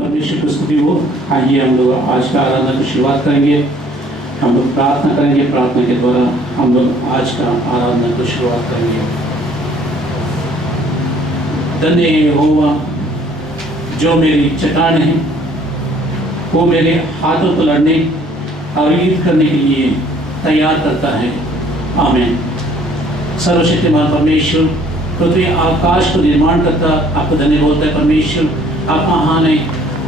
परमेश्वर की स्तुति हो। आइए हम लोग आज का आराधना की शुरुआत करेंगे। हम लोग प्रार्थना करेंगे, प्रार्थना के द्वारा हम लोग आज का आराधना की शुरुआत करेंगे। धन्य यहोवा जो मेरी चट्टान है, वो मेरे हाथों को लड़ने और युद्ध करने के लिए तैयार करता है। आमीन। सर्वशक्तिमान परमेश्वर, पृथ्वी आकाश को निर्माण करता, आपको धन्य बोलता है परमेश्वर। आप महान है,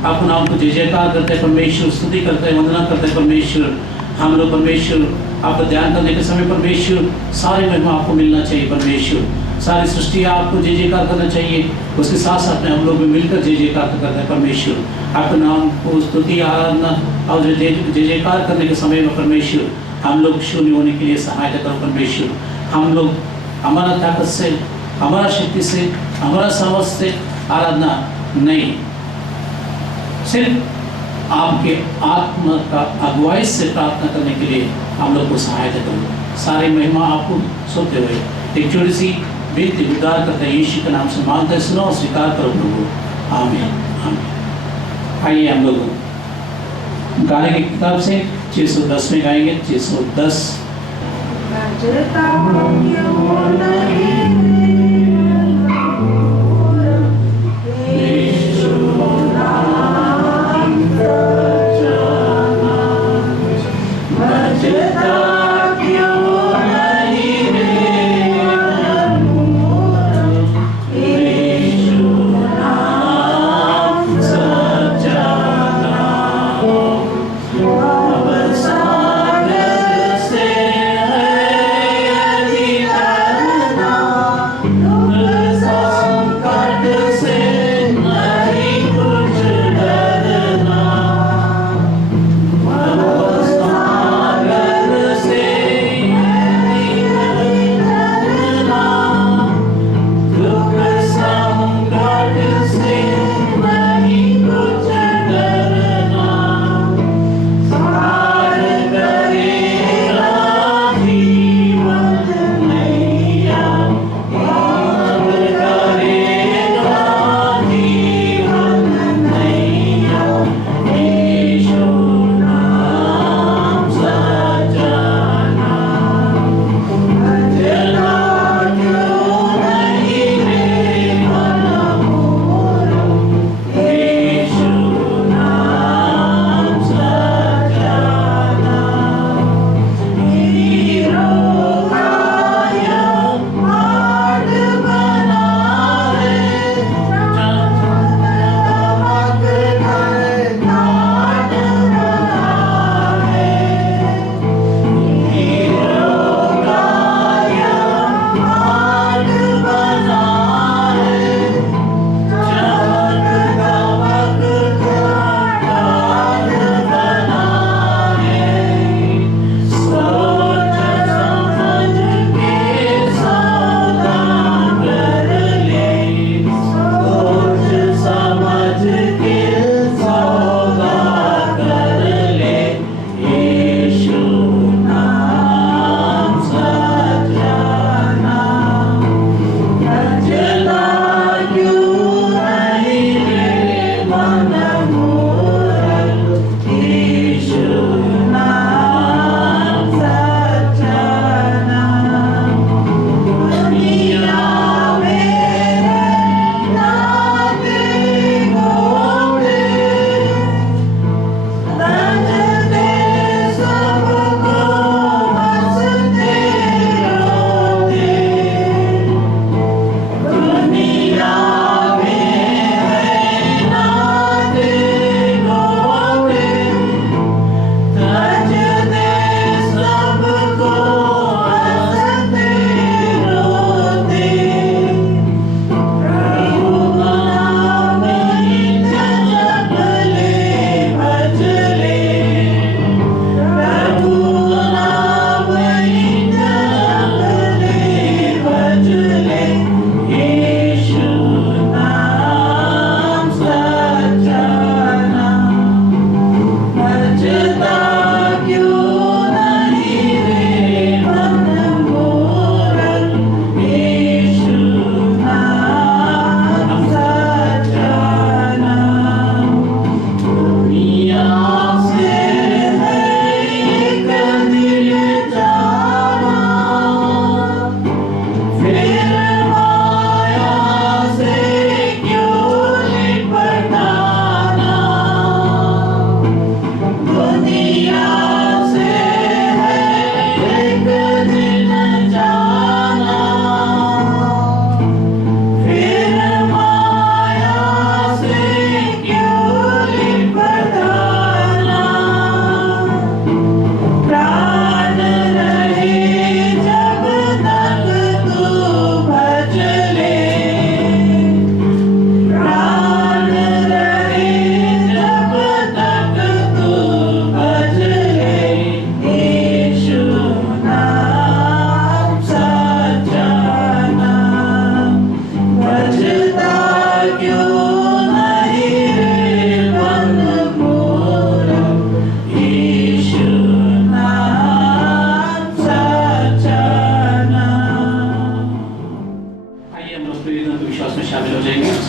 आपको नाम को जय जयकार करते हैं परमेश्वर, स्तुति करते हैं, वंदना करते हैं परमेश्वर। हम लोग परमेश्वर आपका ध्यान करने के समय परमेश्वर सारी महिमा आपको मिलना चाहिए परमेश्वर। सारी सृष्टि आपको जय जयकार करना चाहिए, उसके साथ साथ में हम लोग भी मिलकर जय जयकार करते हैं परमेश्वर। आपके नाम को स्तुति आराधना और जय जयकार करने के समय में परमेश्वर हम लोग शून्य होने के लिए सहायता करो परमेश्वर। हम लोग हमारा ताकत से, हमारा शक्ति से, हमारा सामर्थ से आराधना नहीं, सिर्फ आपके आत्मा का अगुवाई से प्रार्थना करने के लिए हम लोग को सहायता करो। सारी महिमा आपको सौंपते हुए एक छोटी सी विनती उद्धार करते हैं, यीशु के नाम से मांगते हैं, सुनो और स्वीकार करो प्रभु। आमीन आमीन। आइए हम लोग गाने की किताब से 610 में गाएंगे। 610। Yeah.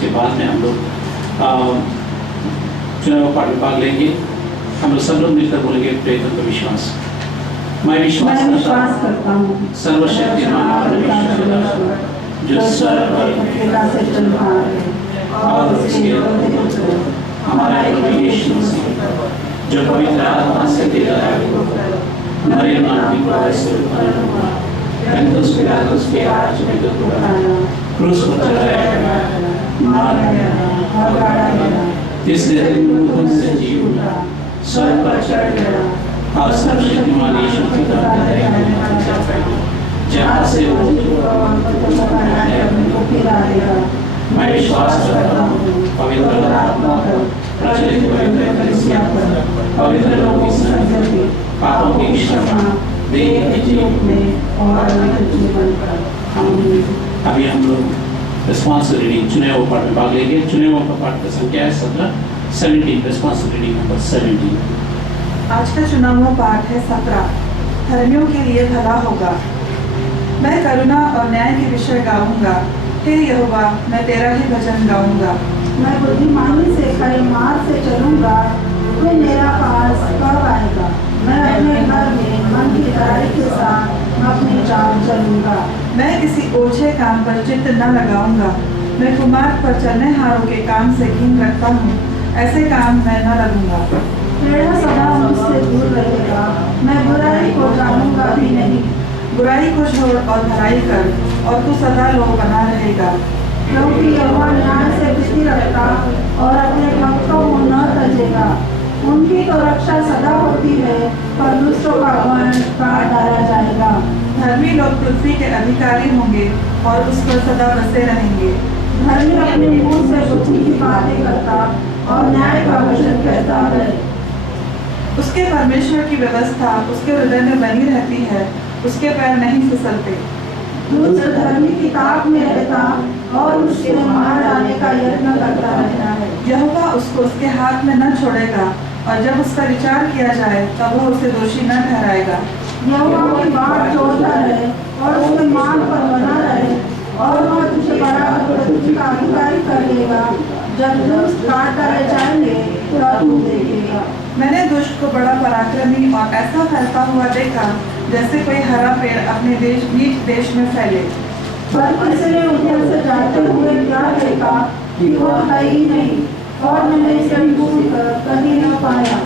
उसके बाद में हम लोग चुनाव पाठ में भाग लेंगे। हम लोग सब लोग मिलकर बोलेंगे प्रेतों का विश्वास। मैं विश्वास करता हूँ सर्वशक्तिमान परमेश्वर जो स्वर्ग और उसके हमारे प्रभु यीशु मसीह जो पवित्र आत्मा से दिया है हमारे नाम की प्रवेश के आज में क्रूस पर चढ़ाया मार तीसरे दिन मृतकों से जी उठा स्वर्ग पर चढ़ गया और सर्वशक्तिमान यीशु की जहाँ से मैं विश्वास करता हूँ पवित्र आत्मा प्रचलित पवित्र लोगों की संगति पापों की क्षमा देह के जीवन और अभी हम लोग रिस्पॉन्सिबल रीडिंग चुने हुए पाठ में भाग लेंगे। चुने हुए पाठ का संख्या है 17 रिस्पॉन्सिबल रीडिंग नंबर 17। आज का चुना हुआ पाठ है 17 धर्मियों के लिए भला होगा। मैं करुणा और न्याय के विषय गाऊंगा, हे यहोवा मैं तेरा ही भजन गाऊंगा। मैं बुद्धिमानी से खड़े मार्ग से चलूंगा, तू मेरा पास कब आएगा। मैं अपने घर में मन की तराई के साथ अपनी चाल चलूंगा। मैं किसी ओछे काम पर चित्त न लगाऊंगा। मैं कुमार्ग पर चलने हारों के काम से घिन रखता हूँ, ऐसे काम मैं न लगूंगा। तेरा सदा मुझसे दूर रहेगा, मैं बुराई को जानूंगा भी नहीं। बुराई को छोड़ और भलाई कर और तू सदा लोग बना रहेगा। क्योंकि यहोवा न्याय से प्रीति रखता और अपने भक्तों को न तजेगा। उनकी तो रक्षा सदा होती है, पर दुष्टों का वंश काट डाला जाएगा। धर्मी लोग पृथ्वी के अधिकारी होंगे और उस पर सदा बसे रहेंगे। धर्मी अपने मुंह से बुद्धि की बातें करता और न्याय का वचन कहता है। उसके परमेश्वर की व्यवस्था उसके हृदय में बनी रहती है, उसके पैर नहीं फिसलते। दुष्ट धर्मी की ताक में रहता और उसके मार डालने का यत्न करता रहता है। यहोवा उसको उसके हाथ में न छोड़ेगा और जब उसका विचार किया जाए तब वह उसे दोषी न ठहराएगा। यहोवा की बाट जोड़ता रहे और उसके मार्ग पर बना रहे और वह तुझे बराबर पृथ्वी का अधिकारी कर लेगा। जब दुष्ट काट डाले जाएंगे तब तू देखेगा। मैंने दुष्ट को बड़ा पराक्रमी और ऐसा फैलता हुआ देखा जैसे कोई हरा पेड़ अपने नीच देश में फैले। पर किसने उधर से जाते हुए क्या देखा कि वह है ही नहीं, और मैंने इसे ढूंढकर कहीं न पाया।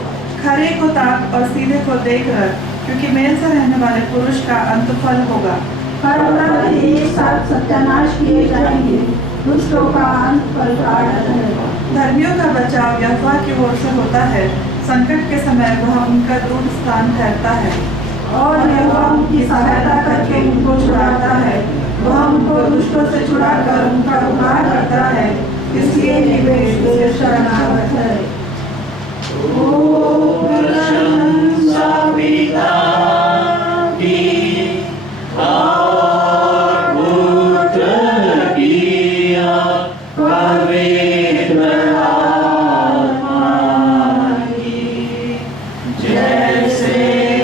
खरे को ताक और सीधे को देख रख, क्योंकि मेल से रहने वाले पुरुष का अंत फल होगा। पर अपराधी एक साथ सत्यानाश किए जाएंगे, दुष्टों का अंत फल काट रहेगा। धर्मियों का बचाव यहोवा की ओर से होता है, संकट के समय वह उनका दृढ़ स्थान ठहरता है। और यहोवा उनकी सहायता करके उनको छुड़ाता है। वह उनको दुष्टों से छुड़ाकर उनका उद्धार करता है, इसलिए वे शरणागत है। ओ प्रशंसा पिता की और पुत्र की पवित्र आत्मा की, जैसे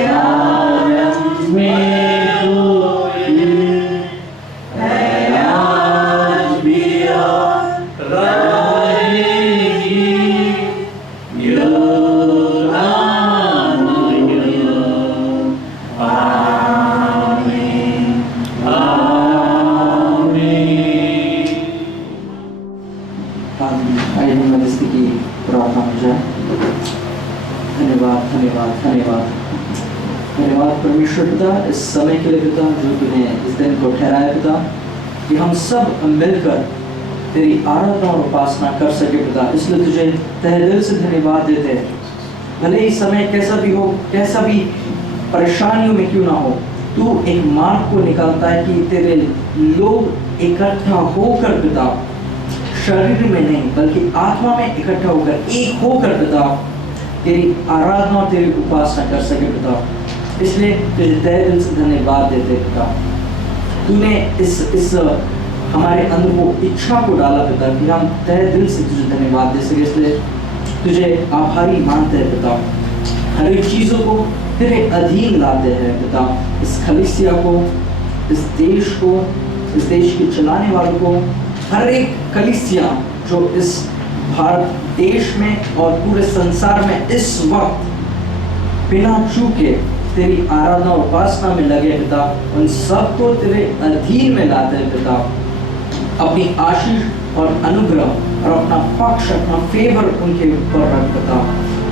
आरंभ में हुई है आज भी और रहेगी युगानुयुग। आमीन आमीन। आइए हम मस्ती की प्रार्थना हो जाए। धन्यवाद धन्यवाद धन्यवाद धन्यवाद परमेश्वर पिता, इस समय के लिए पिता जो तूने इस दिन को ठहराया पिता, कि हम सब मिलकर तेरी आराधना और उपासना कर सके पिता। इसलिए तुझे तहे दिल से धन्यवाद देते हैं। भले ही समय कैसा भी हो, कैसा भी परेशानियों में क्यों ना हो, तू एक मार्ग को निकालता है कि तेरे लोग इकट्ठा होकर पिता, शरीर में नहीं बल्कि आत्मा में इकट्ठा होकर, एक होकर पिता तेरी आराधना और तेरी उपासना कर सके पिता। इसलिए तुझे तहे दिल से धन्यवाद देते पिता। तूने इस हमारे अंदर वो इच्छा को डाला पिता कि हम तहे दिल से तुझे धन्यवाद दे सके। इसलिए तुझे आभारी मानते हैं पिता। हर एक चीज़ों को तेरे अधीन लाते हैं पिता। इस कलीसिया को, इस देश को, इस देश के चलाने वालों को, हर एक कलीसिया जो इस भारत देश में और पूरे संसार में इस वक्त बिना चूके तेरी आराधना और उपासना में लगे पिता, उन सबको तेरे अधीन में लाते हैं पिता। अपनी आशीष और अनुग्रह और अपना पक्ष, अपना फेवर उनके ऊपर रख पिता।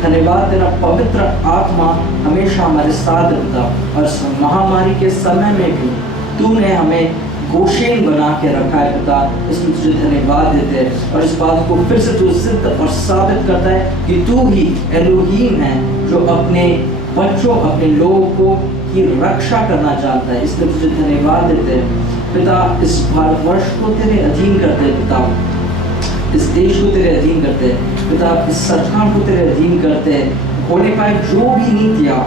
धन्यवाद, तेरा पवित्र आत्मा हमेशा हमारे साथ रहता, और इस महामारी के समय में भी तूने हमें गोशेन बना के रखा है पिता। इसमें तुझे धन्यवाद देते हैं, और इस बात को फिर से तू सिद्ध और साबित करता है कि तू ही एलोहीम है, जो अपने बच्चों, अपने लोगों को की रक्षा करना चाहता है। इसलिए तुझे धन्यवाद देते हैं पिता। इस भारतवर्ष को तेरे अधीन करते हैं पिता, इस देश को तेरे अधीन करते हैं पिता, इस सरकार को तेरे अधीन करते हैं। होने पाए जो भी नीतियाँ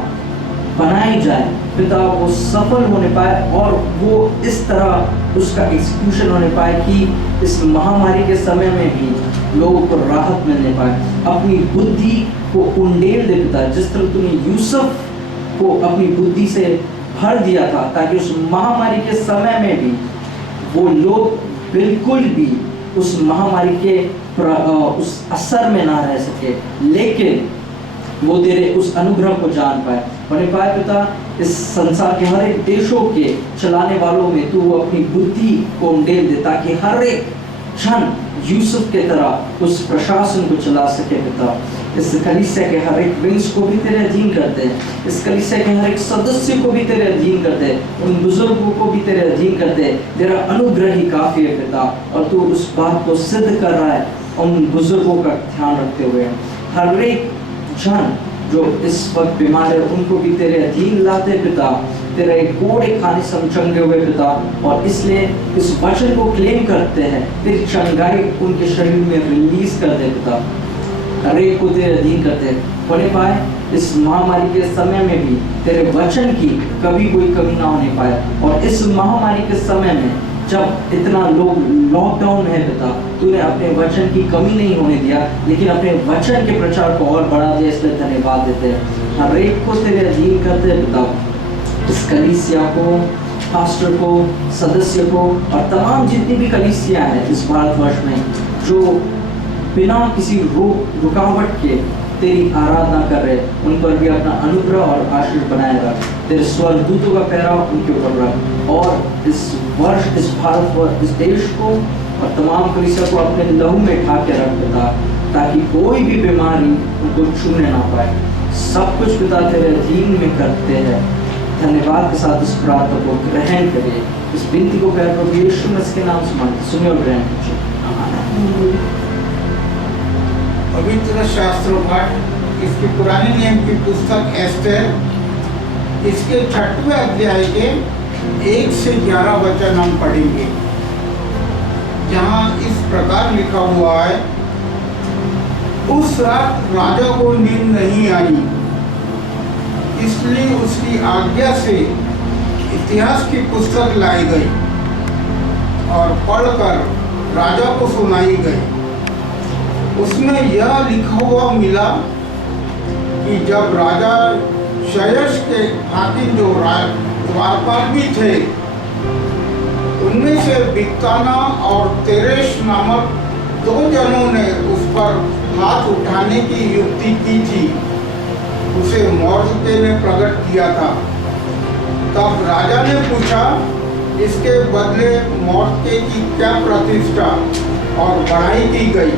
बनाई जाए पिता, वो सफल होने पाए और वो इस तरह उसका एग्जीक्यूशन होने पाए कि इस महामारी के समय में भी लोगों को राहत मिलने पाए। अपनी बुद्धि को उंडेल दे पिता, जिस तरह तूने यूसुफ को अपनी बुद्धि से भर दिया था, ताकि उस महामारी के समय में भी वो लोग बिल्कुल भी उस महामारी के उस असर में ना रह सके, लेकिन वो तेरे उस अनुग्रह को जान पाए। होने पाए पिता, इस संसार के हर एक देशों के चलाने वालों में तू अपनी बुद्धि को उंडेल दे, ताकि हर एक जन यूसुफ के तरह उस प्रशासन को चला सके पिता। इस कलीसिया के हर एक विंग्स को भी तेरे अधीन करते हैं, इस कलीसिया के हर एक सदस्य को भी तेरे अधीन करते हैं, उन बुजुर्गों को भी तेरे अधीन करते हैं। तेरा अनुग्रह ही काफी है पिता, और तू उस बात को सिद्ध कर रहा है उन बुजुर्गों का ध्यान रखते हुए। हर एक जन जो इस वक्त बीमार है उनको भी तेरे अधीन लाते पिता, तेरे कोड़े खाने से हम चंगे हुए पिता, और इसलिए इस वचन को क्लेम करते हैं, तेरी चंगाई उनके शरीर में रिलीज कर दे पिता। हर एक को तेरे अधीन करते हैं। होने पाए इस महामारी के समय में भी तेरे वचन की कभी कोई कमी ना होने पाए, और इस महामारी के समय में जब इतना लोग लॉकडाउन है पिता, तूने अपने वचन की कमी नहीं होने दिया, लेकिन अपने वचन के प्रचार को और बढ़ा दिया। इसलिए धन्यवाद देते हैं। हर एक को तेरे अधीन करते हैं पिता, इस कलीसिया को, पास्टर को, सदस्य को, और तमाम जितनी भी कलीसिया है इस भारतवर्ष में, जो बिना किसी रुकावट के तेरी आराधना कर रहे, उन पर भी अपना अनुग्रह और आशीष बनाए रख। तेरे स्वर्गदूतों का पहराव उनके ऊपर रख, और इस वर्ष, इस भारत, इस देश को और तमाम कलीसिया को अपने लहू में ढाक के रख पिता, ताकि कोई भी बीमारी उनको छूने ना पाए। सब कुछ पिता तेरे अधीन में करते हैं। धन्यवाद के साथ इस प्रार्थना को ग्रहण करिए। इस विनती को प्यारे प्रभु यीशु मसीह के नाम से मांगते, सुनिए और ग्रहण कीजिए। पवित्र शास्त्र पाठ इसकी पुराने नियम की पुस्तक एस्टर, इसके 6वें अध्याय के 1 से 11 वचन हम पढ़ेंगे, जहाँ इस प्रकार लिखा हुआ है। उस रात राजा को नींद नहीं आई, इसलिए उसकी आज्ञा से इतिहास की पुस्तक लाई गई और पढ़कर राजा को सुनाई गई। उसमें यह लिखा हुआ मिला कि जब राजा शयश के हाकिम जो द्वारपाल भी थे, उनमें से बिक्ताना और तेरेश नामक 2 जनों ने उस पर हाथ उठाने की युक्ति की थी, उसे मौर्दके ने प्रकट किया था। तब राजा ने पूछा, इसके बदले मौर्दके की क्या प्रतिष्ठा और बढ़ाई की गई?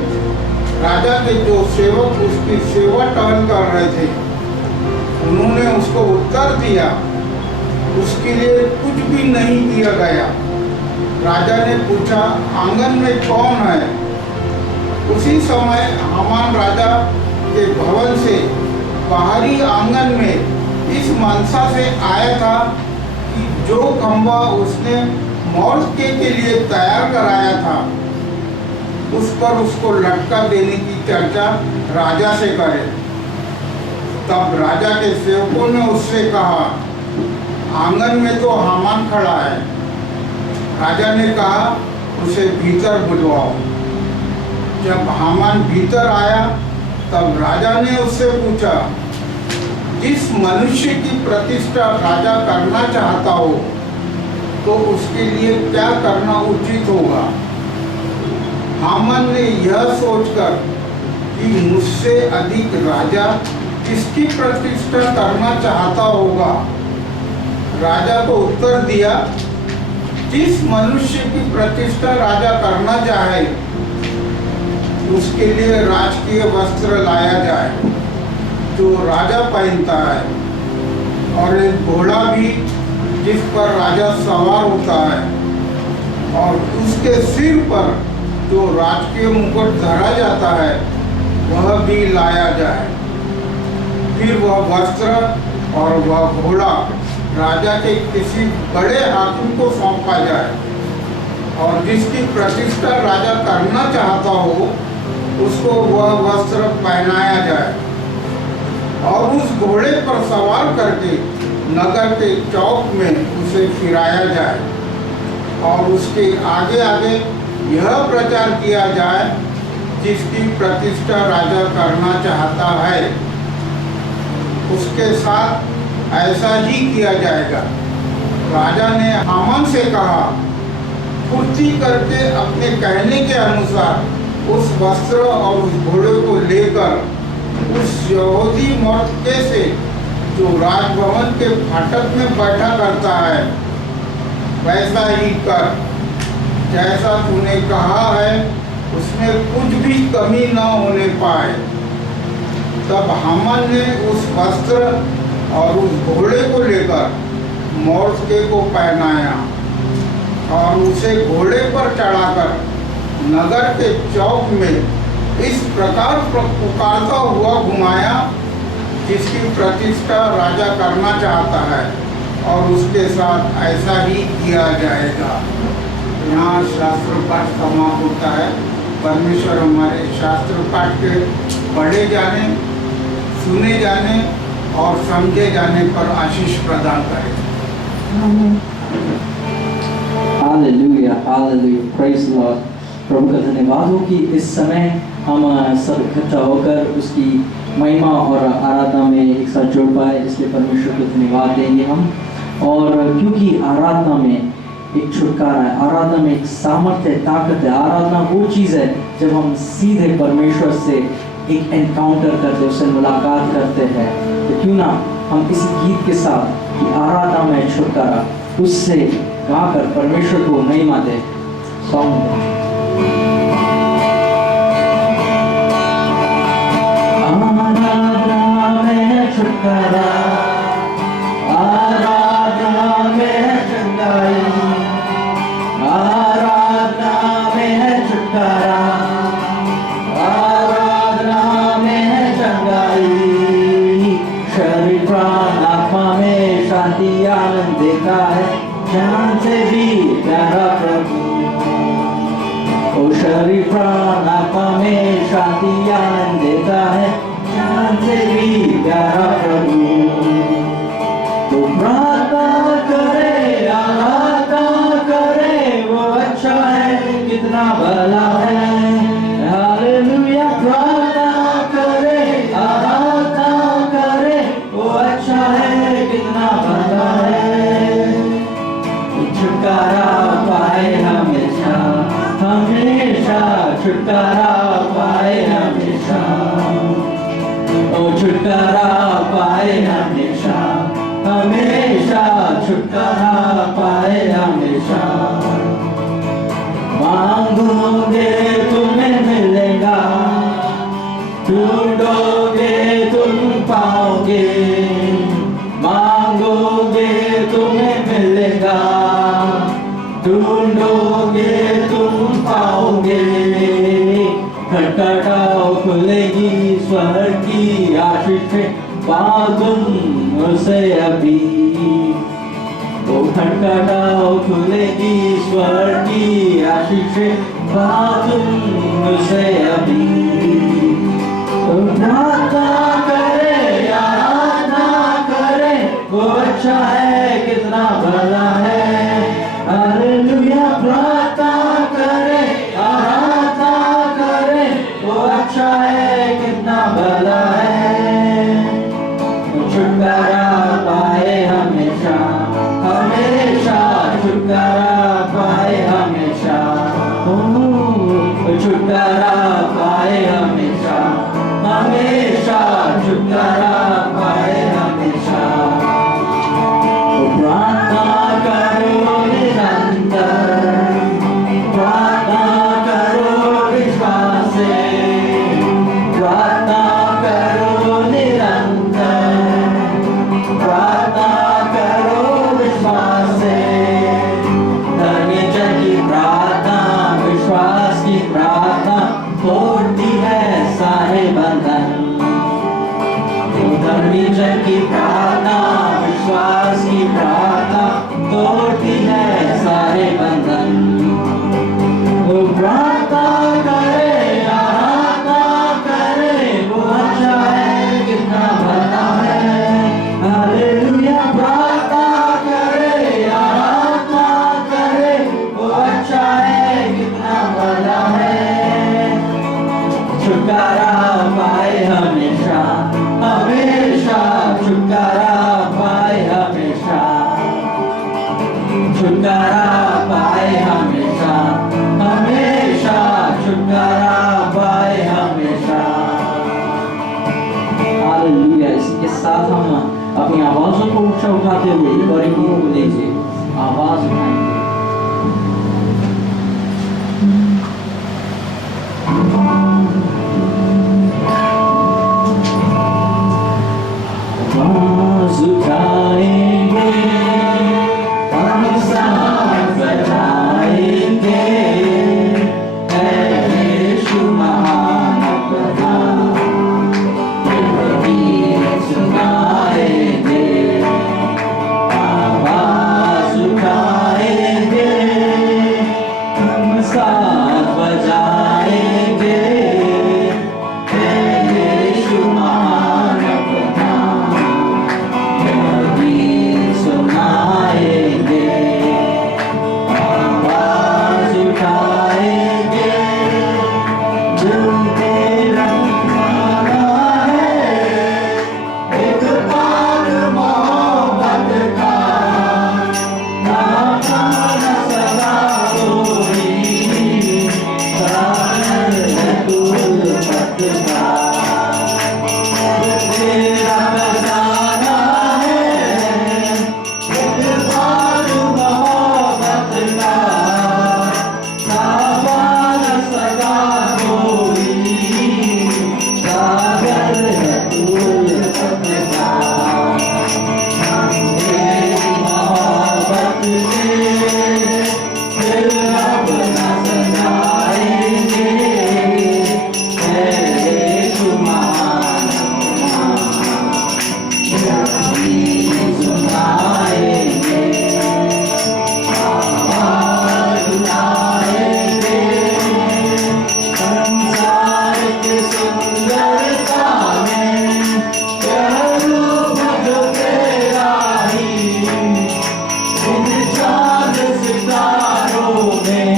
राजा के जो सेवक उसकी सेवा टहल कर रहे थे, उन्होंने उसको उत्तर दिया, उसके लिए कुछ भी नहीं किया गया। राजा ने पूछा, आंगन में कौन है? उसी समय हामान राजा के भवन से बाहरी आंगन में इस मनसा से आया था कि जो खंभा उसने मौर्दके के लिए तैयार कराया था, उस पर उसको लटका देने की चर्चा राजा से करे। तब राजा के सेवकों ने उससे कहा, आंगन में तो हामान खड़ा है। राजा ने कहा, उसे भीतर बुलवाओ। जब हामान भीतर आया, तब राजा ने उससे पूछा, जिस मनुष्य की प्रतिष्ठा राजा करना चाहता हो, तो उसके लिए क्या करना उचित होगा? हामान ने यह सोचकर कि मुझसे अधिक राजा किसकी प्रतिष्ठा करना चाहता होगा, राजा को उत्तर दिया, जिस मनुष्य की प्रतिष्ठा राजा करना चाहे उसके लिए राजकीय वस्त्र लाया जाए जो राजा पहनता है, और एक घोड़ा भी जिस पर राजा सवार होता है, और उसके सिर पर जो राजकीय मुकुट धरा जाता है वह भी लाया जाए। फिर वह वस्त्र और वह घोड़ा राजा के किसी बड़े हाकिम को सौंपा जाए, और जिसकी प्रतिष्ठा राजा करना चाहता हो उसको वह वस्त्र पहनाया जाए, और उस घोड़े पर सवार करके नगर के चौक में उसे फिराया जाए, और उसके आगे आगे यह प्रचार किया जाए, जिसकी प्रतिष्ठा राजा करना चाहता है उसके साथ ऐसा ही किया जाएगा। राजा ने हामान से कहा, फुर्ती करके अपने कहने के अनुसार उस वस्त्र और उस घोड़े को लेकर उस यहूदी मोर्चे से जो राजभवन के फाटक में बैठा करता है वैसा ही कर, जैसा तूने कहा है उसमें कुछ भी कमी न होने पाए। तब हामान ने उस वस्त्र और उस घोड़े को लेकर मोर्चे को पहनाया और उसे घोड़े पर चढ़ाकर नगर के चौक में इस प्रकार पुकारता हुआ घुमाया, जिसकी प्रतिष्ठा राजा करना चाहता है, और उसके साथ ऐसा ही किया जाएगा। यहाँ शास्त्र पाठ समाप्त होता है। परमेश्वर हमारे शास्त्र पाठ के पढ़े जाने, सुने जाने और समझे जाने पर आशीष प्रदान करें। Hallelujah, hallelujah, praise lord. प्रभु का धन्यवाद हो कि इस समय हम सब इकट्ठा होकर उसकी महिमा और आराधना में एक साथ जुड़ पाए, इसलिए परमेश्वर को धन्यवाद देंगे हम। और क्योंकि आराधना में एक छुटकारा है, आराधना में एक सामर्थ्य, ताकत है। आराधना वो चीज़ है जब हम सीधे परमेश्वर से एक एनकाउंटर करते, उससे मुलाकात करते हैं। तो क्यों ना हम इसी गीत के साथ कि आराधना में छुटकारा, उससे गाकर परमेश्वर को महिमा दे। सॉन्ग आराधना में छुटकारा, आराधना में चंगाई, आराधना में छुटकारा, आराधना में चंगाई, शरीर प्राण आत्मा में शांति आनंद देता है, जान से भी प्यारा प्रभु। ओ शरीर प्राण आत्मा में शांति आनंद देता है, जान से भी प्यारा प्रभु। तो प्रार्थना करे, आराधना करे, वो अच्छा है, कितना भला है। हालेलुया, प्रार्थना करे, आराधना करे, वो अच्छा है, कितना भला है। छुटकारा पाए हमेशा, हमेशा छुटकारा पाए हमेशा। ओ छुटकारा पाए हमेशा, हमेशा छुटकारा पाए हमेशा। मांगोगे तुम्हें मिलेगा, ढूंढोगे तुम पाओगे, मांगोगे तुम्हें मिलेगा, ढूंढोगे तुम पाओगे। खटखटाओ खुलेगी स्वर्ग की आशीषें, पाओ तुम उसे अभी। ओ खटखटाओ खुलेगी स्वर्ग की आशीषें, पाओ तुम उसे अभी। प्रार्थना करे, आराधना करे, वो अच्छा है, कितना भला है। हालेलुया, प्रार्थना करे, आराधना करे, वो अच्छा है, कितना भला है। छुटकारा पाए हमेशा, हमेशा छुटकारा पाए हमेशा। छुटकारा आवाजों को ऊंचा उठाते हुए एक और एक गीत को लीजिए, आवाज उठाएंगे। आवाज उठाएंगे, हम साथ बजाएंगे, है यीशु महान अपना, गीत सुनाएंगे, आवाज उठाएंगे, हम साथ बजाएंगे, है यीशु महान अपना, गीत सुनाएंगे, आवाज उठाएंगे, दिल तेरा गाना है, एक पार मोहब्बत का, ना गाना सदा कोई, गाना है तू उल्फत का, तेरा बजाना है, एक पार मोहब्बत का, ना गाना सदा कोई, सागर है तू उल्फत का, तेरी मोहब्बत से दिल अपना सजाएंगे, है यीशु महान अपना, गीत सुनाएंगे, आवाज उठाएंगे, संसार की सुंदरता में क्या रूप जो तेरा ही, इन चांद सितारों में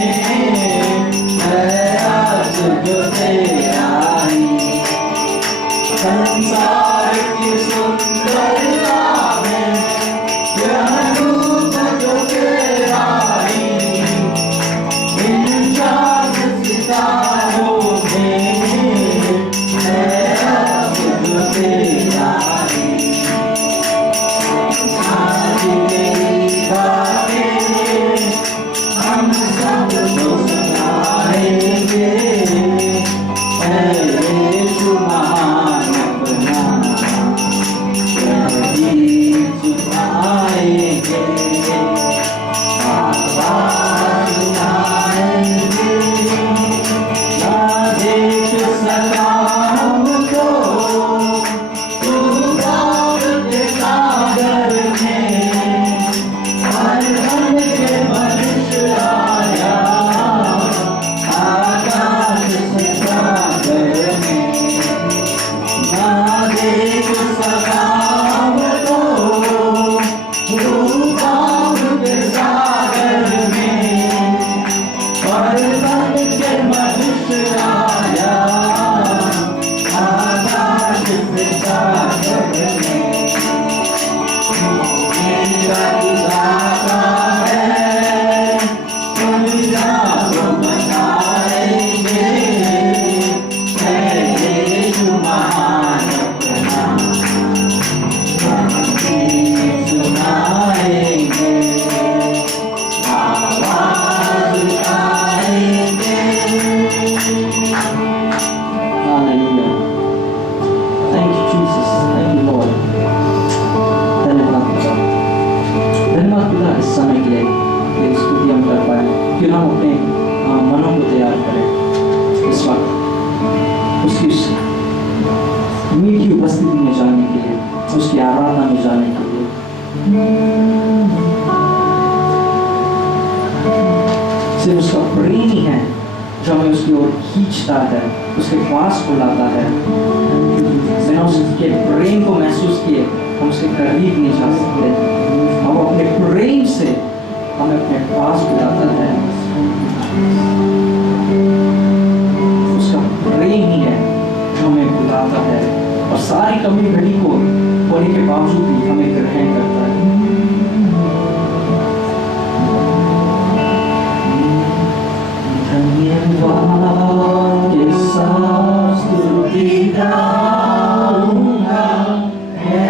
है आज जो तेरा ही, संसार की सुंदरता में क्या रूप जो तेरा ही, इन चांद सितारों में है आज जो तेरा ही, आज तेरी बातें हम सबको सुनाएंगे, है यीशु महान अपना, गीत सुनाएंगे, आवाज उठाएंगे, ना देख सका हमको तूफान के सागर में, हर मन के मनुष्य आया, आकाश से सागर में, ना देख सका हमको तूफान के सागर में, हर मन के मनुष्य आया, आकाश से सागर में, मेरा खुदा है, दुनिया को बताएंगे, है यीशु महान अपना, गीत सुनाएंगे, आवाज उठाएंगे। Hallelujah. Thank you, Jesus. Thank you, Lord. धन्यवाद पिता, धन्यवाद पिता इस समय के लिए तेरी स्तुति हम कर पाए। क्यों ना हम अपने मनों को तैयार करें इस वक्त उसकी मीठी उपस्थिति में जाने के लिए, उसकी आराधना में जाने के लिए। सिर्फ उसका प्रेम ही है जो हमें उसकी ओर खींचता है, उसके पास को लाता है। बिना उसके प्रेम को महसूस किए हम उसके करीब नहीं जा सकते। हम अपने प्रेम से हमें अपने पास बुलाता है। उसका प्रेम ही है जो हमें बुलाता है और सारी कमी घड़ी को होने के बावजूद भी हमें ग्रहण करता है। धन्यवाद के साथ स्तुति गाऊंगा, है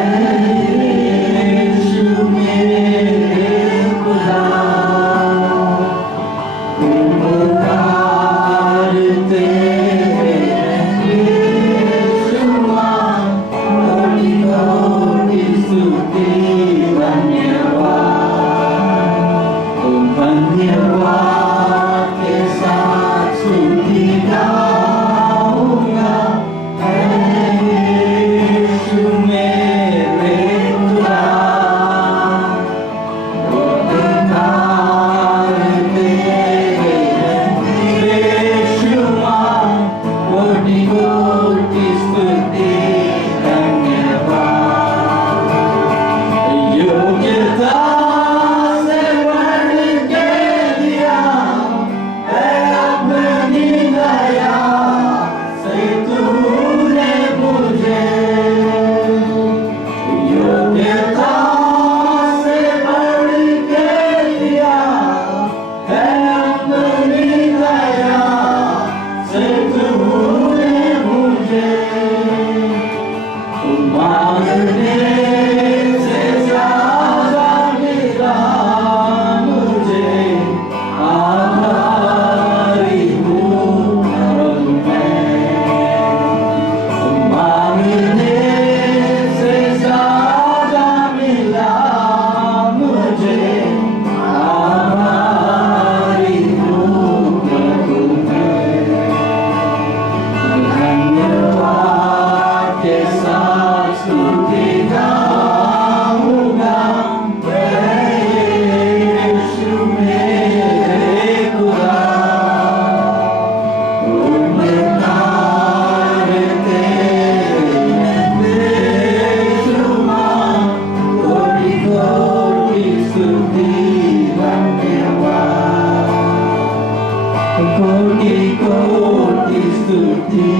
कोटि कोटि स्तुति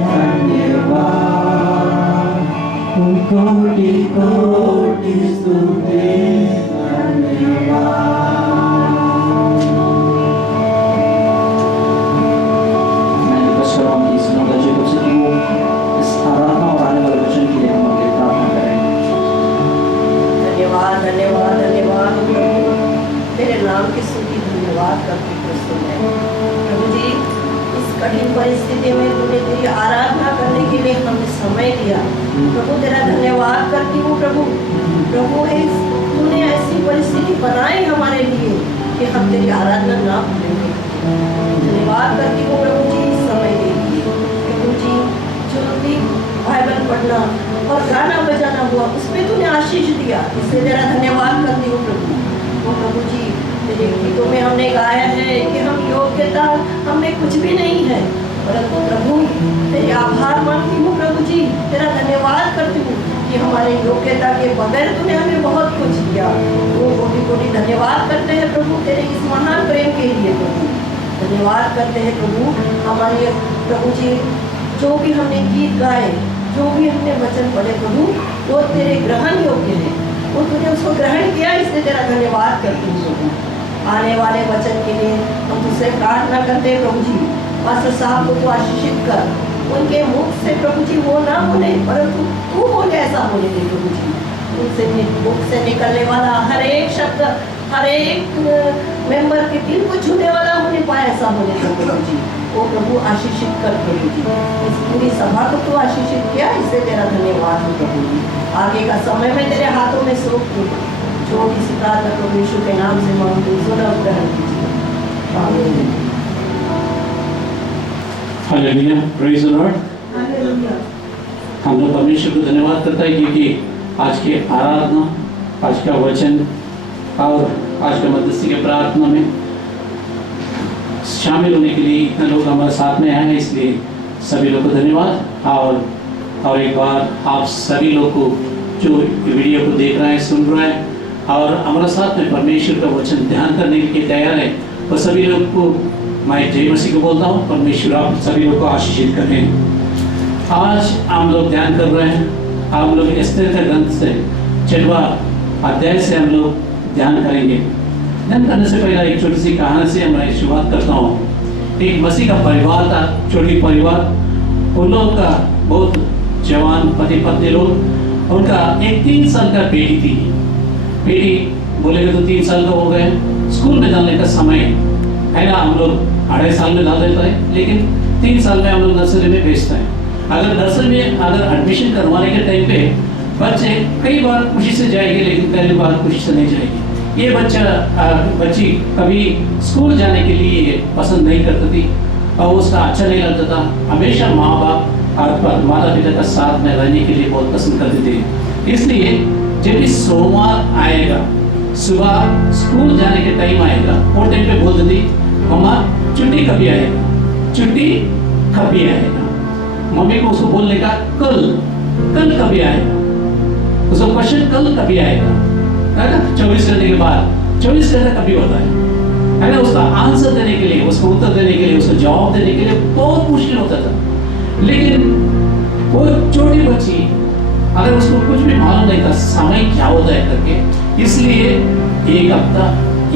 धन्यवाद, कोटि कोटि स्तुति धन्यवाद। मैं रिक्वेस्ट कर रहा हूँ कि सुनोगा जेकब से कि वो इस आराधना और आने वाले वचन के लिए हम आगे प्रार्थना करें। धन्यवाद धन्यवाद धन्यवाद प्रभु, तेरे नाम की स्तुति धन्यवाद करती प्रस्तुत है प्रभु जी। इस कठिन परिस्थिति में तूने तेरी आराधना करने के लिए हमें समय दिया प्रभु, तेरा धन्यवाद करती हूँ प्रभु। प्रभु तूने ऐसी परिस्थिति बनाई हमारे लिए कि हम तेरी आराधना ना भूलेंगे। धन्यवाद करती हूँ प्रभु जी इस समय के लिए प्रभु जी। जो भी बाइबल पढ़ना और गाना बजाना हुआ उसमें तूने आशीष दिया, इससे तेरा धन्यवाद करती हूँ प्रभु। वो प्रभु जी तेरे गीतों में हमने गाया है कि हम योग्यता हमें कुछ भी नहीं है, परंतु प्रभु तेरे आभार मानती हूँ प्रभु जी, तेरा धन्यवाद करती हूँ कि हमारे योग्यता के बगैर तूने हमें बहुत कुछ दिया। वो कोटि कोटि धन्यवाद करते हैं प्रभु तेरे इस महान प्रेम के लिए प्रभु। धन्यवाद करते हैं प्रभु हमारे प्रभु जी, जो भी हमने गीत गाए, जो भी हमने वचन पढ़े प्रभु, वो तेरे ग्रहण योग्य है, वो तूने उसको ग्रहण किया, इसलिए तेरा धन्यवाद करती हूँ प्रभु। आने वाले वचन के लिए हम तुझसे प्रार्थना करते हैं प्रभु जी। पास्टर साहब को तू आशीषित कर, उनके मुख से प्रभु जी वो ना बोले परंतु तू बोले ऐसा बोले दे प्रभु जी। उनसे मुख से निकलने वाला हर एक शब्द हर एक मेंबर के दिल को छूने वाला होने पाए ऐसा होने दो प्रभु जी। वो प्रभु आशीषित कर प्रभु जी, इस पूरी सभा को तू आशीषित किया, इससे तेरा धन्यवाद हो प्रभु जी। आगे का समय में तेरे हाथों में सौंप दूं, जो किसी प्रार्थना प्रभु यीशु के नाम से मांगते सुनो ग्रहण कीजिए। आमीन। Hallelujah, praise the Lord. Hallelujah. हम लोग परमेश्वर को धन्यवाद करता है क्योंकि आज की आराधना, आज का वचन और आज का मध्यस्थी के प्रार्थना में शामिल होने के लिए इतने लोग हमारे साथ में आए हैं, इसलिए सभी लोग को धन्यवाद। और एक बार आप सभी लोग को जो वीडियो को देख रहे हैं, सुन रहे हैं और हमारे साथ में परमेश्वर का वचन ध्यान करने के लिए तैयार है, तो सभी लोग को मैं जय मसीह को बोलता हूँ। परमेश्वर आप सभी लोग को आशीषित करें। आज हम लोग ध्यान कर रहे हैं, हम लोग एस्तेर के ग्रंथ से 6वां अध्याय से हम लोग ध्यान करेंगे। ध्यान करने से पहले एक छोटी सी कहानी से मैं शुरुआत करता हूँ। एक मसीह का परिवार था, छोटी परिवार, उन लोगों का बहुत जवान पति पत्नी लोग, उनका एक 3 साल का बेटी थी। बेटी बोलेंगे तो 3 साल का हो गए, स्कूल में डालने का समय है ना, हम लोग 2.5 साल में डाल देते हैं, लेकिन 3 साल में हम लोग नर्सरी में भेजते हैं। अगर नर्सरी में एडमिशन करवाने के टाइम पे बच्चे कई बार खुशी से जाएंगे, लेकिन पहली बार खुशी से नहीं जाएंगे। ये बच्ची कभी स्कूल जाने के लिए पसंद नहीं करती थी और उसका अच्छा नहीं लगता था। हमेशा माँ बाप और माता पिता का साथ में रहने के लिए बहुत पसंद करते थे। इसलिए जब भी सोमवार आएगा, सुबह स्कूल जाने के टाइम आएगा, वो टाइम पे बोलती थी मम्मा छुट्टी कभी आएगा, छुट्टी कभी आएगा। मम्मी को उसको बोलने का कल कभी आएगा, उसको क्वेश्चन कल कभी आएगा, है ना। 24 घंटे के बाद 24 घंटा कभी होता है ना। उसका आंसर देने के लिए, उसको उत्तर देने के लिए, उसको जवाब देने के लिए बहुत मुश्किल होता था। लेकिन वो छोटी बच्ची अगर उसको कुछ भी मालूम नहीं था समय क्या होता है करके, इसलिए एक हफ्ता,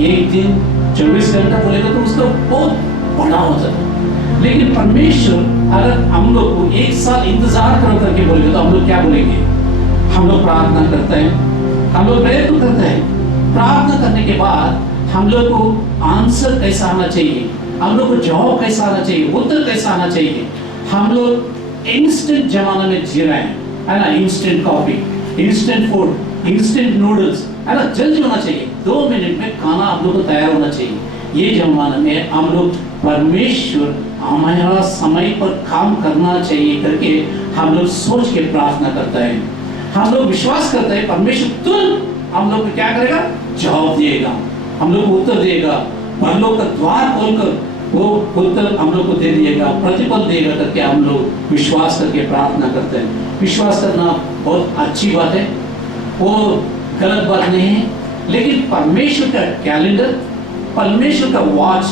एक दिन, 24 घंटा बोलेगा तो उसका बहुत बड़ा होता था। लेकिन परमेश्वर अगर हम लोग को 1 साल इंतजार करो करके बोलेगा तो हम लोग क्या बोलेंगे? हम लोग प्रार्थना करते हैं, हम लोग प्रयत्न करते हैं। प्रार्थना करने के बाद हम लोग को आंसर कैसा आना चाहिए, हम लोग को जवाब कैसा आना चाहिए, उत्तर कैसा आना चाहिए। हम लोग इंस्टेंट जमाना में जी रहे हैं, है ना। Instant coffee, instant food, instant noodles, है ना, जल्दी होना चाहिए। 2 मिनट में खाना आप लोग को तैयार होना चाहिए। ये जमाना में हम लोग परमेश्वर हमारा समय पर काम करना चाहिए करके हम लोग सोच के प्रार्थना करते हैं। हम लोग विश्वास करते हैं परमेश्वर तुरंत हम लोग को क्या करेगा? जवाब दिएगा, हम लोग को उत्तर देगा, परलोक का द्वार खोलकर वो उत्तर हम लोग को दे दिएगा, प्रतिफल देगा करके हम लोग विश्वास करके प्रार्थना करते हैं। विश्वास करना बहुत अच्छी बात है, वो गलत बात नहीं है। लेकिन परमेश्वर का कैलेंडर परमेश्वर का वॉच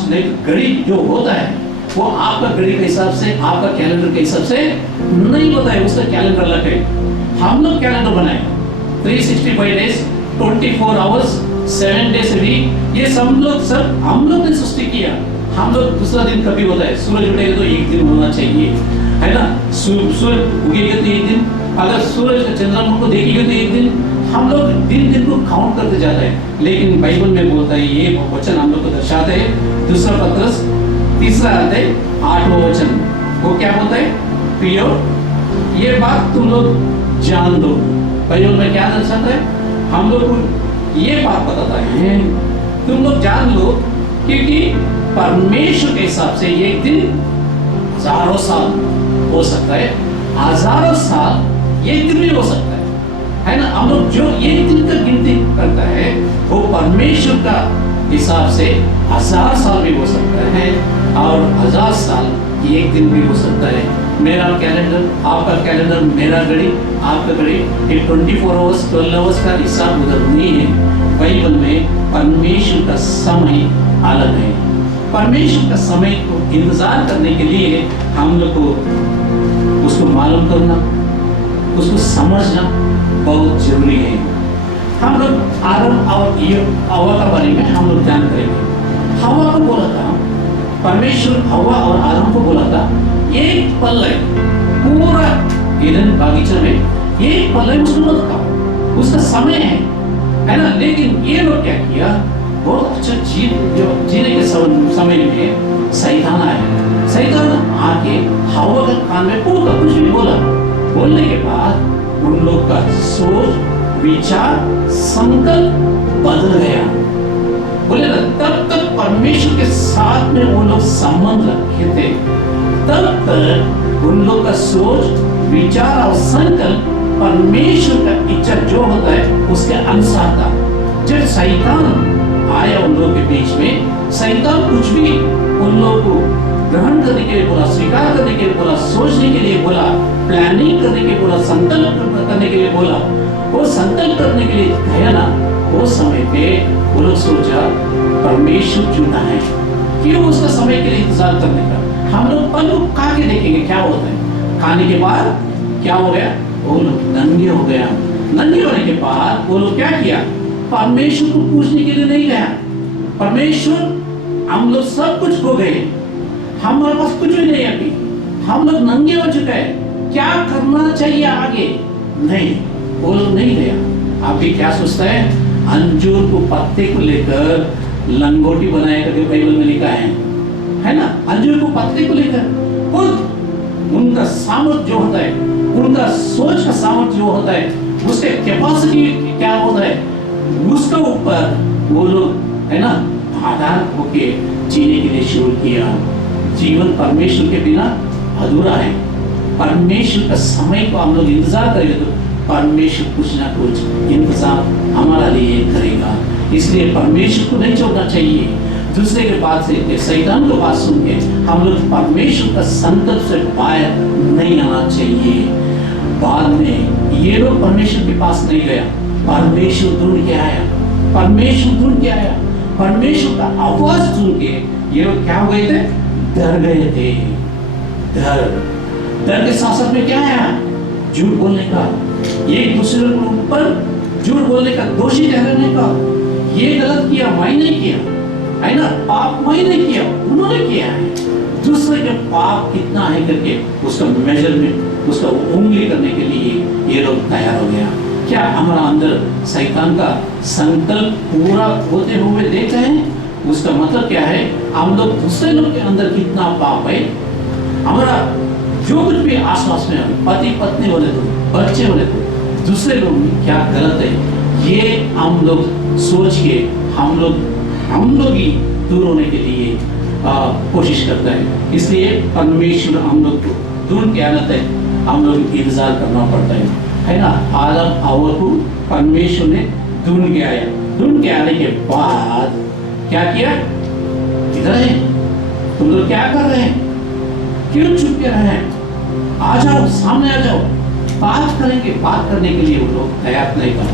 घड़ी जो होता है वो आपका घड़ी के हिसाब से, आपका कैलेंडर के हिसाब से नहीं होता है, उसका कैलेंडर अलग है। हम लोग कैलेंडर बनाए 365 days, 24 hours, 7 days a week, ये सब हम लोग ने सृष्टि किया। हम लोग दूसरा दिन कभी होता है, सूरज उठेगा तो एक दिन होना चाहिए, है ना। सूरज उगेगा तो एक दिन, अगर सूरज चंद्रमा को देखेगा तो एक दिन। हम लोग दिन दिन को काउंट करते जाते हैं, लेकिन बाइबल में बोलता है, ये वचन हम लोग को दर्शाते हैं। दूसरा पत्रस 3 अध्याय 8वां वचन, वो क्या बोलता है? प्रियो, ये बात तुम लोग जान दो। बाइबल में क्या दर्शाता है? हम लोग को ये बात बताता है, तुम लोग जान लो, क्योंकि परमेश्वर के हिसाब से एक दिन हजारों साल हो सकता है, हजारों साल एक दिन भी हो सकता है ना। हम लोग जो एक दिन का गिनती करता है वो परमेश्वर का हिसाब से 1000 साल भी हो सकता है, और 1000 साल एक दिन भी हो सकता है। मेरा कैलेंडर, आपका कैलेंडर, मेरा घड़ी, आपका घड़ी, ये 24 आवर्स 12 आवर्स का हिसाब उधर नहीं है। बाइबल में परमेश्वर का समय अलग है। परमेश्वर का समय को इंतजार करने के लिए हम लोग को उसको मालूम करना, उसको समझना बहुत जरूरी है। हम लोग आदम और हवा का बारे में हम लोग जान करेंगे। हवा को बोला था, परमेश्वर हवा और आदम को बोला था, एक पल है पूरा ईदन बागीचा में, एक पल है उसको मत खाओ, उसका समय है ना। लेकिन ये लोग क्या किया, बहुत अच्छा जीने के समय में शैतान आया। शैतान आके हवा के कान में पूरा कुछ भी बोला। बोलने के बाद उन लोग का सोच, विचार, संकल्प बदल गया। बोले ना, तब तक परमेश्वर के साथ में वो लोग संबंध रखे थे, तब तक उन लोग का सोच, विचार और संकल्प परमेश्वर का इच्छा जो होता है उसके अनुसार था। जब शैतान आया उन लोगों के बीच में, शैतान कुछ भी उन लोगों को ग्रहण करने के लिए बोला, स्वीकार करने के लिए बोला, सोचने के लिए बोला, प्लानिंग करने के लिए बोला, संकल्प करने के लिए बोला, वो संकल्प करने के लिए गया ना, वो समय पे वो लोग सोचा परमेश्वर चुना है, क्यों उसका समय के लिए इंतजार करने का। हम लोग पल को खा के देखेंगे क्या होता है। खाने के बाद क्या हो गया, वो लोग नंगे हो गया। नंगे होने के बाद वो लोग क्या किया, परमेश्वर को पूछने के लिए नहीं गया। परमेश्वर, हम लोग सब कुछ खो गए, हमारे पास कुछ भी नहीं, अभी हम लोग नंगे हो चुके हैं, क्या करना चाहिए आगे? नहीं, वो लोग नहीं गया। अभी क्या सोचता है, अंजूर को पत्ते को लेकर लंगोटी बनाया करके बाइबल में लिखा है ना। अंजूर को पत्ते को लेकर खुद उनका सामर्थ जो होता है, उनका सोच का सामर्थ जो होता है, उसके कैपेसिटी क्या होता है, उसके ऊपर वो लोग है ना आधार होके जीने के लिए शुरू किया। जीवन परमेश्वर के बिना अधूरा है। परमेश्वर का समय को हम लोग इंतजार करेंगे तो परमेश्वर कुछ ना कुछ इंतजाम हमारा लिए करेगा। इसलिए परमेश्वर को नहीं छोड़ना चाहिए। दूसरे के बात से, शैतान को बात सुन के हम लोग परमेश्वर का संकल्प से बाहर नहीं आना चाहिए। बाद में ये लोग परमेश्वर के पास नहीं गया, परमेश्वर ढूंढ के आया, परमेश्वर ढूंढ के आया। परमेश्वर का आवाज सुन के ये लोग क्या हो गए थे, डर गए थे। डर के साथ साथ में क्या आया, झूठ बोलने का, एक दूसरे के ऊपर झूठ बोलने का, दोषी ठहराने का। ये गलत किया, मैं नहीं किया, है ना, पाप मैं नहीं किया, उन्होंने किया है। दूसरे के पाप कितना है करके उसका मेजरमेंट, उसका उंगली करने के लिए ये लोग तैयार हो गया। क्या हमारा अंदर शैतान का संकल्प पूरा होते हुए देखते हैं? उसका मतलब क्या है, हम लोग दूसरे लोग के अंदर कितना पाप है। हमारा जो कुछ भी आसपास में है, पति पत्नी बोले तो, बच्चे बोले तो, दूसरे लोग में क्या गलत है, ये हम लोग सोच के हम लोग ही दूर होने के लिए कोशिश करता है। इसलिए परमेश्वर हम लोग को ढूंढ के आना है, हम लोग इंतजार करना पड़ता है ना। आदम हव्वा को परमेश्वर ने ढूंढ के आया। ढूंढ के आने के बाद क्या किया, इधर है, तुम लोग क्या कर रहे हैं, क्यों चुप के रहे हैं, आ जाओ, सामने आ जाओ, बात करेंगे। बात करने के लिए वो लोग तैयार नहीं था।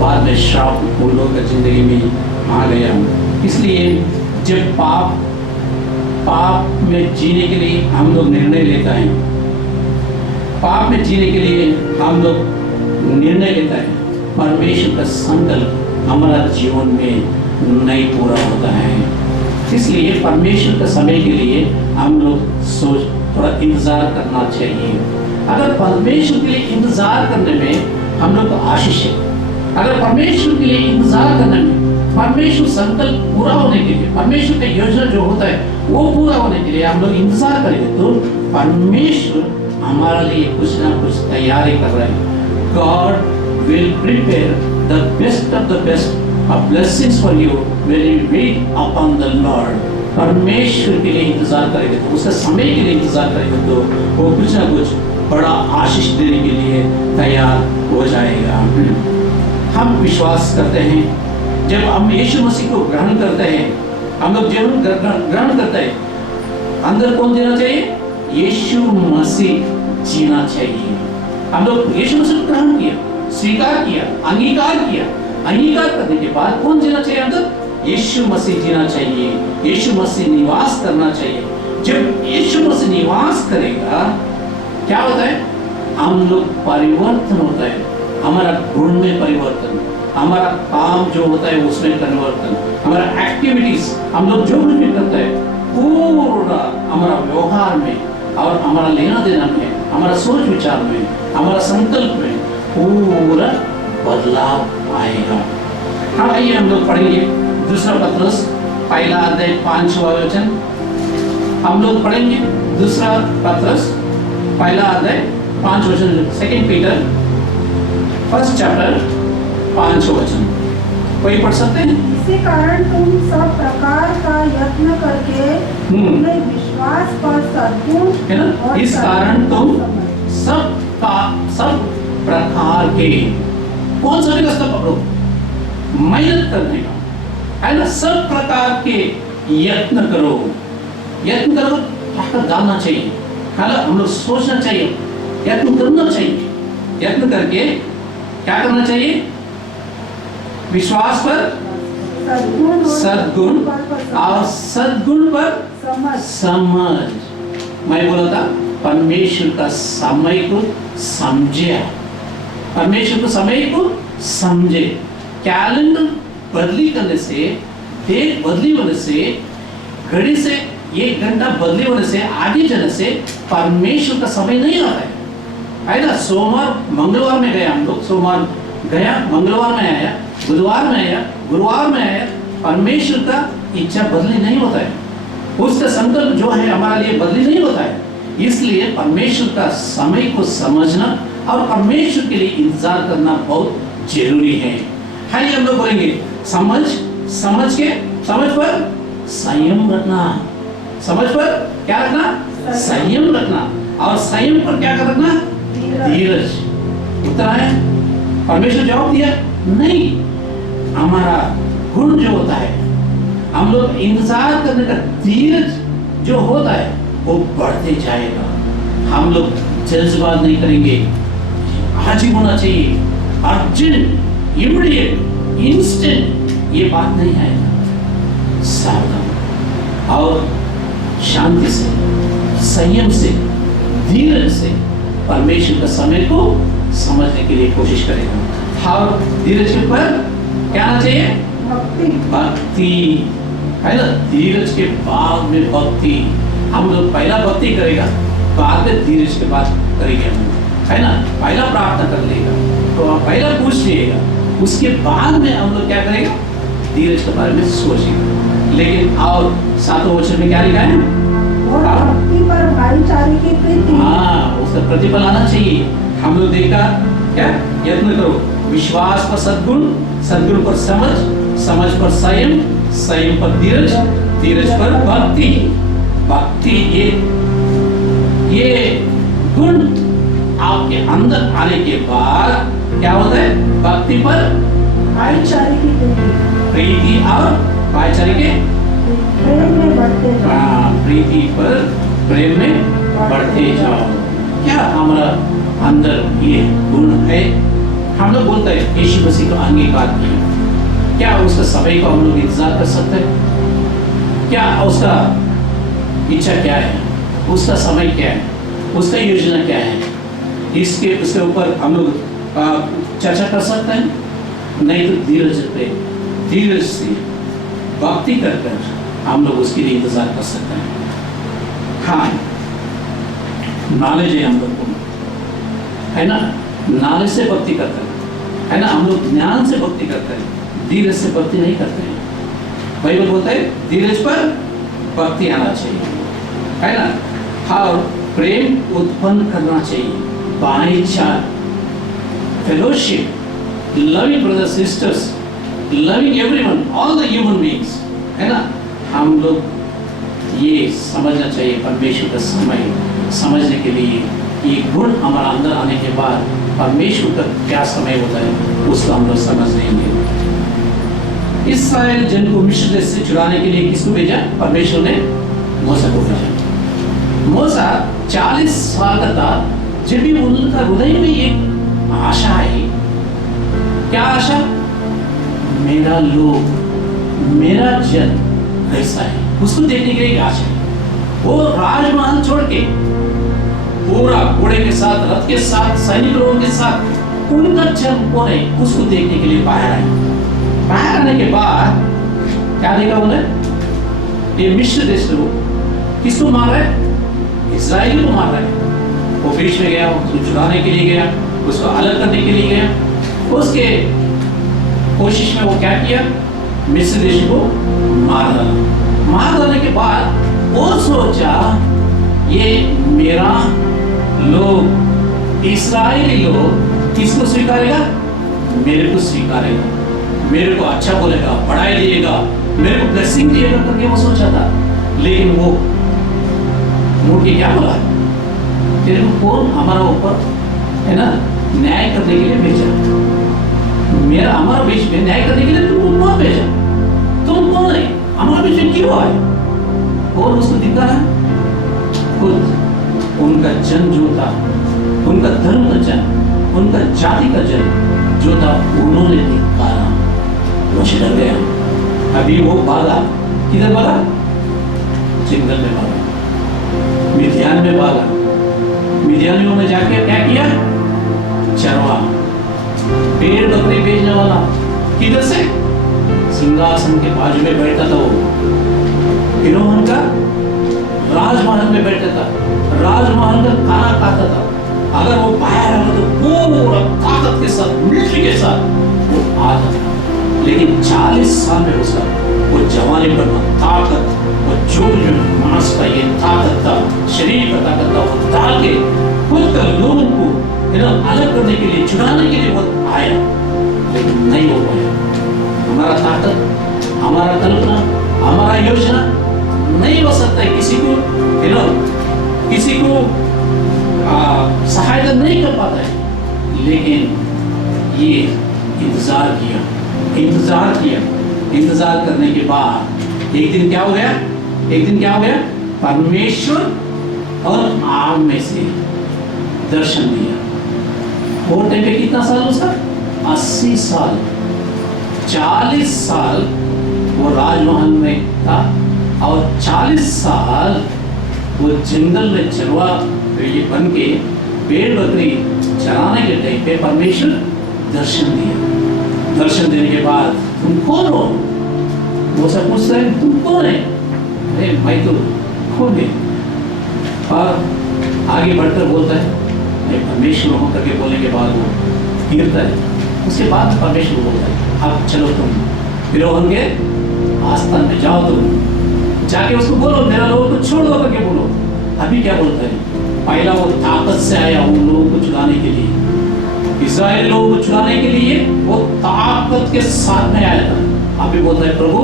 बाद में श्राप उन लोगों की जिंदगी में आ गया। इसलिए जब पाप में जीने के लिए हम लोग निर्णय लेता है, पाप में जीने के लिए हम लोग निर्णय लेता है, परमेश्वर का संकल्प हमारा जीवन में नहीं पूरा होता है। इसलिए परमेश्वर के समय के लिए हम लोग थोड़ा इंतजार करना चाहिए। अगर परमेश्वर के लिए इंतजार करने में हम लोग को आशीष है, अगर परमेश्वर के लिए इंतजार करने में, परमेश्वर संकल्प पूरा होने के लिए, परमेश्वर का योजना जो होता है वो पूरा होने के लिए हम लोग इंतजार करेंगे, तो परमेश्वर हमारे लिए कुछ ना कुछ तैयारी कर रहे हैं। God will prepare the best of the best of blessings for you when you wait upon the Lord. परमेश्वर के लिए इंतजार करेंगे तो, उसका समय के लिए इंतजार करेंगे तो वो कुछ ना कुछ बड़ा आशीष देने के लिए तैयार हो जाएगा। हम विश्वास करते हैं, जब हम यीशु मसीह को ग्रहण करते हैं, हम लोग जीवन ग्रहण करते हैं, अंदर कौन जीना चाहिए? यीशु मसीह जीना चाहिए। हम लोग यीशु मसीह को ग्रहण किया, स्वीकार किया, अंगीकार किया, अंगीकार करने के बाद कौन जीना चाहिए अंदर? यीशु मसीह जीना चाहिए, यीशु मसीह निवास करना चाहिए। जब यीशु मसीह निवास करेगा क्या होता है? हम लोग परिवर्तन होता है, हमारा गुण में परिवर्तन, हमारा काम जो होता है उसमें परिवर्तन, हमारा एक्टिविटीज हम लोग जो भी करते हैं पूरा हमारा व्यवहार में और हमारा लेना देना में, हमारा सोच विचार में, हमारा संकल्प में पूरा बदलाव आएगा। हाँ, आइए हम लोग पढ़ेंगे दूसरा पत्रस पहला अध्याय 5वां वचन। हम लोग पढ़ेंगे दूसरा पत्रस पहला अध्याय 5 वचन, 2 पीटर फर्स्ट चैप्टर 5 वचन। कोई पढ़ सकते हैं? इसी कारण तुम सब प्रकार का यत्न करके अपने विश्वास पर सद्गुण है ना? इस कारण तुम सब प्रकार के, कौन सा भी सब पकड़ो, मेहनत करने का है ना, सब प्रकार के यत्न करो। यत्न करो तो डालना चाहिए, हम लोग सोचना चाहिए, यत्न करना चाहिए। यत्न करके क्या करना चाहिए? विश्वास पर सद्गुण और सद्गुण पर समझ। मैं बोला था परमेश्वर का समय को समझे, परमेश्वर के समय को समझे। कैलेंडर बदली करने से, डेट बदली होने से, घड़ी से 1 घंटा बदली होने से, आगे जाने से परमेश्वर का समय नहीं आता है ना। सोमवार मंगलवार में गया, हम लोग सोमवार गया, मंगलवार में आया, बुधवार में आया, गुरुवार में आया, परमेश्वर का इच्छा बदली नहीं होता है, उसका संकल्प जो है हमारे लिए बदली नहीं होता है। इसलिए परमेश्वर का समय को समझना और परमेश्वर के लिए इंतजार करना बहुत जरूरी है। हाय, हम लोग बोलेंगे समझ पर संयम रखना, समझ पर क्या रखना? संयम रखना, और संयम पर क्या रखना? धीरज। उतना है? परमेश्वर जवाब दिया नहीं। हमारा गुण जो होता है, हम लोग इंतजार करने का धीरज जो होता है वो बढ़ते जाएगा। हम लोग जल्दबाज नहीं करेंगे, आज ही होना चाहिए, अर्जेंट, इमीडिएट, इंस्टेंट, ये बात नहीं आएगा। सावधान और शांति से, संयम से, धीरज से परमेश्वर का समय को समझने के लिए कोशिश करेगा। और धीरज के ऊपर क्या आना चाहिए? भक्ति है ना। धीरज के बाद में भक्ति। हम लोग पहला भक्ति करेगा, बाद में धीरज के बाद करेंगे हम, है ना। पहला प्रार्थना कर लेगा तो आप पहला पूछ लीजिएगा, उसके बाद में हम लोग क्या करेगा? धीरज के बारे में सोचेगा। लेकिन और 7वें वचन में क्या लिखा है? और भक्ति पर भाईचारे की प्रीति। हाँ, उसका प्रतिफल आना चाहिए। हम लोग देखा क्या? यत्न करो, विश्वास पर सद्गुण, सद्गुण पर समझ, समझ पर संयम, संयम पर धीरज, धीरज पर भक्ति, भक्ति। ये गुण आपके अंदर आने के बाद क्या होता है? भक्ति पर भाईचारे की प्रीति और भाईचारे के प्रेम में बढ़ते जाओ। प्रीति पर प्रेम में बढ़ते जाओ। क्या हमारा अंदर ये गुण है? हम लोग बोलते हैं यीशु मसीह को अंगीकार किया, क्या उसका समय को हम लोग इंतजार कर सकते हैं? क्या उसका इच्छा क्या है, उसका समय क्या है, उसका योजना क्या है, इसके उसके ऊपर हम लोग चर्चा कर सकते हैं। नहीं तो धीरज से भक्ति कर हम लोग उसके लिए इंतजार कर सकते हैं। हाँ, नॉलेज है हम लोग को, है ना, नॉलेज से भक्ति करते हैं, है ना, हम लोग ज्ञान से भक्ति करते हैं, धीरज से भक्ति नहीं करते हैं। बाइबल बोलता है धीरज पर भक्ति आना चाहिए, है ना, और प्रेम उत्पन्न करना चाहिए, भाईचारा, fellowship, loving brothers sisters, loving everyone, all the human beings, है ना। हम लोग ये समझना चाहिए परमेश्वर का समय समझने के लिए, ये गुण हमारा अंदर आने के बाद परमेश्वर का क्या समय होता है उसको हम लोग समझ लेंगे। इस्राएल जन को मिस्र देश से छुड़ाने के लिए किसको भेजा? परमेश्वर ने मूसा को भेजा। मूसा 40 साल का था जब भी उनका हृदय में एक आशा आई। क्या आशा? मेरा लोग, मेरा जन कैसा है उसको देखने के लिए एक आशा है। वो राजमहल छोड़ के पूरा घोड़े के साथ, रथ के साथ, सैनिक लोगों के साथ उनका जन कौन है उसको देखने के लिए बाहर आए। बाहर आने के बाद क्या देखा उन्हें? ये मिस्र देश लोग किसको मार रहा है? इस्राएल को मार रहा है। वो बीच में गया, उसको छुड़ाने के लिए गया, उसको अलग करने के लिए गया। उसके कोशिश में वो क्या किया? मिस्र देश को मार डाला। मार डालने के बाद वो सोचा ये मेरा लोग, इस्राएली लोग किसको स्वीकारेगा? मेरे को स्वीकारेगा, मेरे को अच्छा बोलेगा, पढ़ाई दिएगा, मेरे को ब्लेसिंग दिएगा करके वो सोचा था। लेकिन वो मुड़ के क्या बोला? तेरे को कौन हमारा ऊपर, है ना, न्याय करने के लिए भेजा? मेरा हमारा बीच में न्याय करने के लिए तुमको कौन भेजा? तुम कौन है? हमारा बीच में क्यों आए? कौन उसको दिखा है? खुद उनका जन जो था, उनका धर्म का जन, उनका जाति का जन जो था, उन्होंने धिक्कारा। वो डर गया। अभी वो भागा, किधर भागा? जंगल में भागा, मिद्यान में भागा। मिद्यानियों में जाके क्या किया? चरवा, पेड़ बकरी बेचने वाला। किधर से? सिंहासन के बाजू में बैठता था वो, फिरौन का राजमहल में बैठता था, राजमहल का खाना खाता था। अगर वो बाहर आया तो पूरा ताकत के साथ, मिलिट्री के साथ वो आता था। लेकिन 40 साल में उसका वो जवानी पर ताकत, वो जो मांस का ये ताकत था, शरीर का ताकत था, वो डाल के खुद का लोगों को अलग करने के लिए, छुड़ाने के लिए वो आया, लेकिन नहीं हो पाया। हमारा ताकत, हमारा कल्पना, हमारा योजना नहीं हो सकता है किसी को, किसी को सहायता नहीं कर पाता है। लेकिन ये इंतजार किया, इंतजार करने के बाद एक दिन क्या हो गया? परमेश्वर और आग में से दर्शन दिया। वो टाइम पे कितना साल उसका? 80 साल। 40 साल वो राजमहल में था और 40 साल वो जंगल में चरवा ये बन के पेड़ बकरी चराने के टाइम पे परमेश्वर दर्शन दिया। दर्शन देने के बाद तुम कौन हो? वो सब पूछता है तुम कौन है? अरे मैं तो खो गया। और आगे बढ़कर बोलता है मैं परमेश्वर हूँ करके बोलने के बाद वो गिरता है। उसके बाद परमेश्वर बोलता है अब चलो तुम फिरौन के आस्थान में जाओ, तुम जाके उसको बोलो मेरा लोगों को छोड़ दो करके बोलो। अभी क्या बोलता है? पहला वो ताकत से आया उन लोगों को छुड़ाने के लिए, इस्राएल लोगों को छुड़ाने के लिए वो ताकत के साथ में आया था। अभी बोलता है प्रभु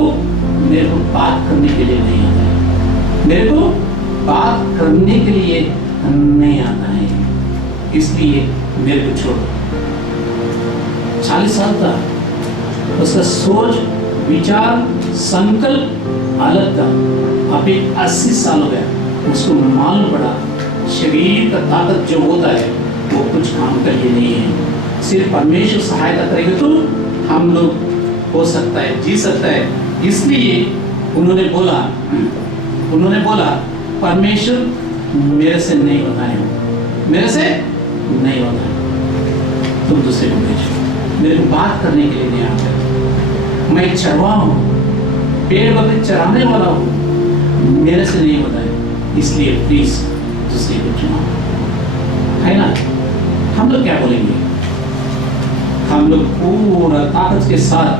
मेरे को बात करने के लिए नहीं आता है, मेरे को बात करने के लिए नहीं आता है, इसलिए मेरे को छोड़ दो। 40 साल था, उसका सोच, विचार, संकल्प अलग था। अभी 80 साल हो गया, उसको मालूम पड़ा शरीर का ताकत जो होता है वो कुछ काम का ये नहीं है, सिर्फ परमेश्वर सहायता करेगा तो हम लोग हो सकता है, जी सकता है। इसलिए उन्होंने बोला परमेश्वर मेरे से नहीं होता है, मेरे से नहीं होता है, तुम दूसरे को भेजो, मेरे को बात करने के लिए नहीं आते। मैं चरवा हूँ, पेड़ बकरी चराने वाला हूँ, मेरे से नहीं होता है, इसलिए प्लीज दूसरे को चुनाओ। है ना? हम लोग क्या बोलेंगे? हम लोग पूरा ताकत के साथ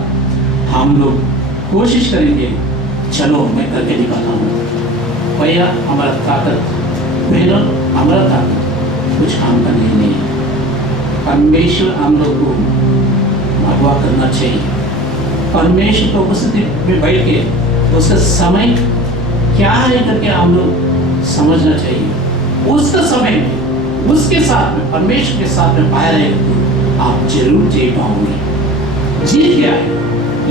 हम लोग कोशिश करेंगे, चलो मैं करके दिखाता हूँ। भैया हमारा ताकत, बहनों हमारा ताकत कुछ काम करने नहीं है। परमेश्वर हम लोग को अगवा करना चाहिए। परमेश्वर को उपस्थिति में बैठ के उसका समय क्या है करके हम लोग समझना चाहिए। उसका समय में उसके साथ में, परमेश्वर के साथ में पाया रहेगा तो आप जरूर जीत पाओगे। जीत गया है,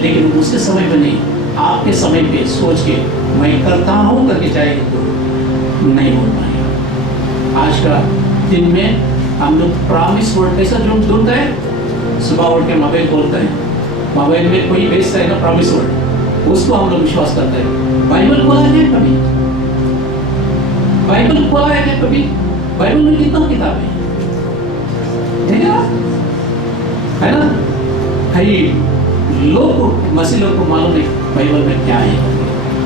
लेकिन उसके समय पे नहीं, आपके समय पे सोच के मैं करता हूँ करके जाएगा तो नहीं हो पाएगा। आज का दिन में हम लोग प्रॉमिस वर्ड कैसा ढूंढते हैं? सुबह उठ के मोबाइल खोलते हैं, मोबाइल में कोई भेजता है ना प्रॉमिस वर्ड, उसको हम लोग विश्वास करते हैं। बाइबल खोला है कभी? बाइबल खोला है क्या कभी? बाइबल में कितना किताब है ना? भाई लोग को, मसीह लोग को मालूम है बाइबल में क्या है,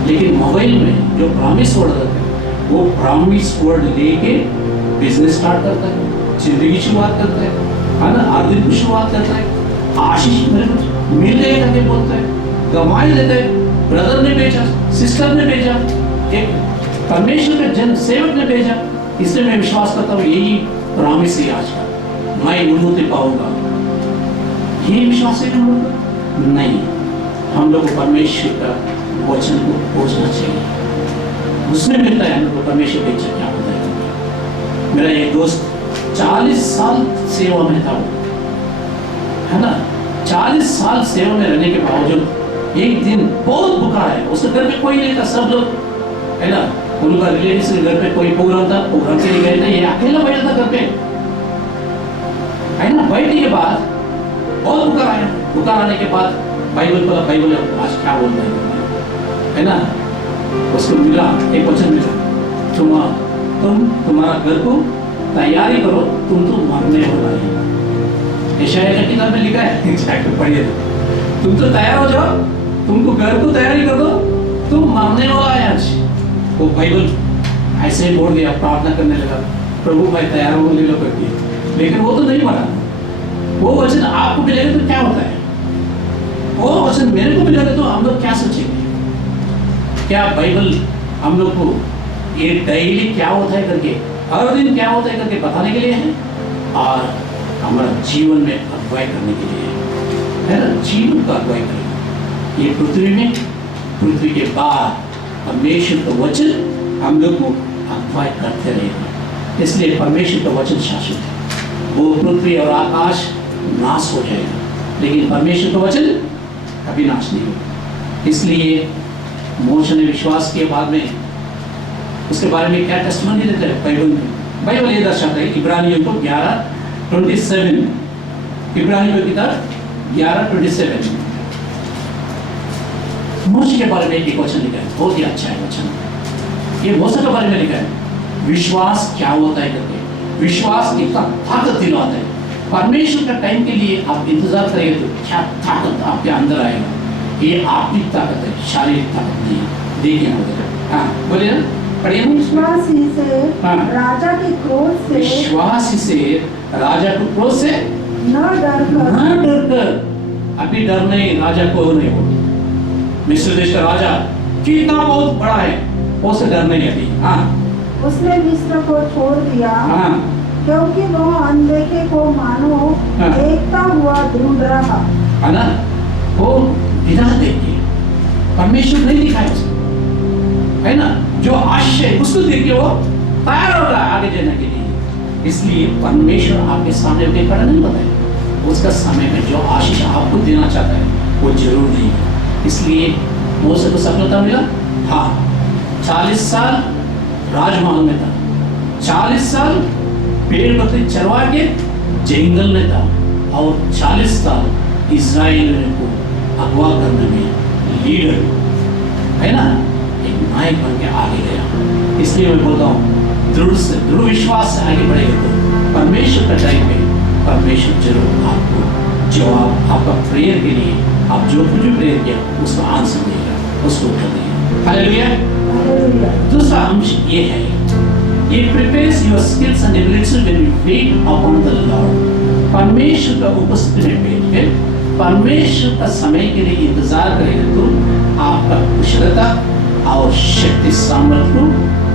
लेकिन मोबाइल में जो प्रॉमिस वर्ड रहता है वो प्रॉमिस वर्ड लेके बिजनेस स्टार्ट करता है, जिंदगी की शुरुआत करता है ना? हर दिन की शुरुआत करता है, आशीष मेरे को मिल गए करके बोलता है, गवाही देता है, ब्रदर ने भेजा, सिस्टर ने भेजा, एक परमेश्वर के जन सेवक ने भेजा, इसलिए मैं विश्वास करता हूँ यही प्रॉमिस है आज का, मैं उन्नति पाऊंगा। ये विश्वास है हम लोग का? नहीं, हम लोग को परमेश्वर का वचन को खोजना चाहिए, उसमें मिलता है हम लोग को परमेश्वर का इच्छा क्या होता है। मेरा एक दोस्त 40 साल सेवा में था, है ना? 40 साल सेवा में रहने के बावजूद एक दिन बहुत बुखार है, उसके घर में कोई नहीं था, सब लोग है ना, उनका रिलेटिव के घर पे कोई प्रोग्राम था, प्रोग्राम के लिए गए थे, ये अकेला बैठा था घर पे, है ना? बैठने के बाद बहुत बुखार आया, बुखार आने के बाद बाइबल आज क्या बोलता है ना? उसको मिला एक वचन मिला, तुम्हारा घर को तैयारी करो, तुम तो मरने वाला है। यशायाह की किताब में लिखा है, जाकर पढ़िए, तुम तो तैयार हो जाओ, तुमको घर को तैयारी कर दो, तुम मरने वाला है आज। वो बाइबल ऐसे ही बोल दिया, प्रार्थना करने लगा, प्रभु भाई तैयार हो ले लो करके, लेकिन वो तो नहीं मरा। वो वचन आपको मिलेगा तो क्या होता है, वो वचन मेरे को मिलेगा तो हम लोग क्या सोचेंगे? क्या बाइबल हम लोग को ये डेली क्या होता है करके, हर दिन क्या होता है करके बताने के लिए है, और हमारा जीवन में अगुवाई करने के लिए है ना? जीवन का अगुवाई करेगा ये पृथ्वी में, पृथ्वी के बाद परमेश्वर का वचन हम लोग को अगुवाई करते रहेगा। इसलिए परमेश्वर का वचन शाश्वत है, वो पृथ्वी और आकाश नाश हो जाएगा, लेकिन परमेश्वर का वचन कभी नाश नहीं होगा। इसलिए मोशे ने विश्वास किए, बाद में उसके बारे में क्या टेस्टिमनी देता है बाइबल में? बाइबल ये दर्शाता है इब्रानियों को 11:27, इब्रानियों की किताब 11:27 मोशे के बारे में एक वचन लिखा है, बहुत ही अच्छा है वचन। ये मोशे के बारे में लिखा है, विश्वास क्या होता है करके, विश्वास कितना ताकत दिलाता है। परमेश्वर का टाइम के लिए आप इंतजार करेंगे तो क्या ताकत आपके अंदर आएगा। ये आपकी ताकत है, शारीरिक ताकत नहीं है। देखिए हाँ बोलिए ना, पढ़िए। विश्वास ही से हाँ। राजा के क्रोध से, विश्वास ही से राजा को क्रोध से न डरकर, अभी डर नहीं, राजा को नहीं हो। मिस्र देश का राजा कितना बहुत बड़ा है, उससे डर नहीं अभी। हाँ, उसने मिस्र को छोड़ दिया, हाँ, क्योंकि वह अनदेखे को मानो हाँ। देखता हुआ ढूंढ रहा। है ना? वो बिना देखे परमेश्वर नहीं दिखाया उसको, है ना? जो आश्चर्य उसको देख के वो तैयार हो रहा है आगे जाने के लिए। इसलिए परमेश्वर आपके सामने के खड़ा नहीं होता है, उसका समय में जो आशीष आपको देना चाहता है वो जरूर देगा। इसलिए मोशे को सफलता मिला। हाँ, 40 साल राजमहल में था, 40 साल पेड़ बकरी चरवा के जंगल में था, और 40 साल इस्राएल को अगवा करने में लीडर है ना, एक नायक बन के आगे गया। इसलिए मैं बोलता हूँ दृढ़ विश्वास से आगे बढ़ेगा तो परमेश्वर का टाइम में परमेश्वर जरूर आपको जवाब, आपका प्रेयर के लिए आप जो कुछ भी प्रेयर किया उसका आंसर देगा, उसको उत्तर देगा। हालेलुया। दूसरा अंश ये है, ये prepares your skills and abilities when you wait upon the Lord। परमेश्वर का उपस्थिति में बैठ के परमेश्वर का समय के लिए इंतजार करेंगे तो आपका कुशलता और शक्ति सामर्थ्य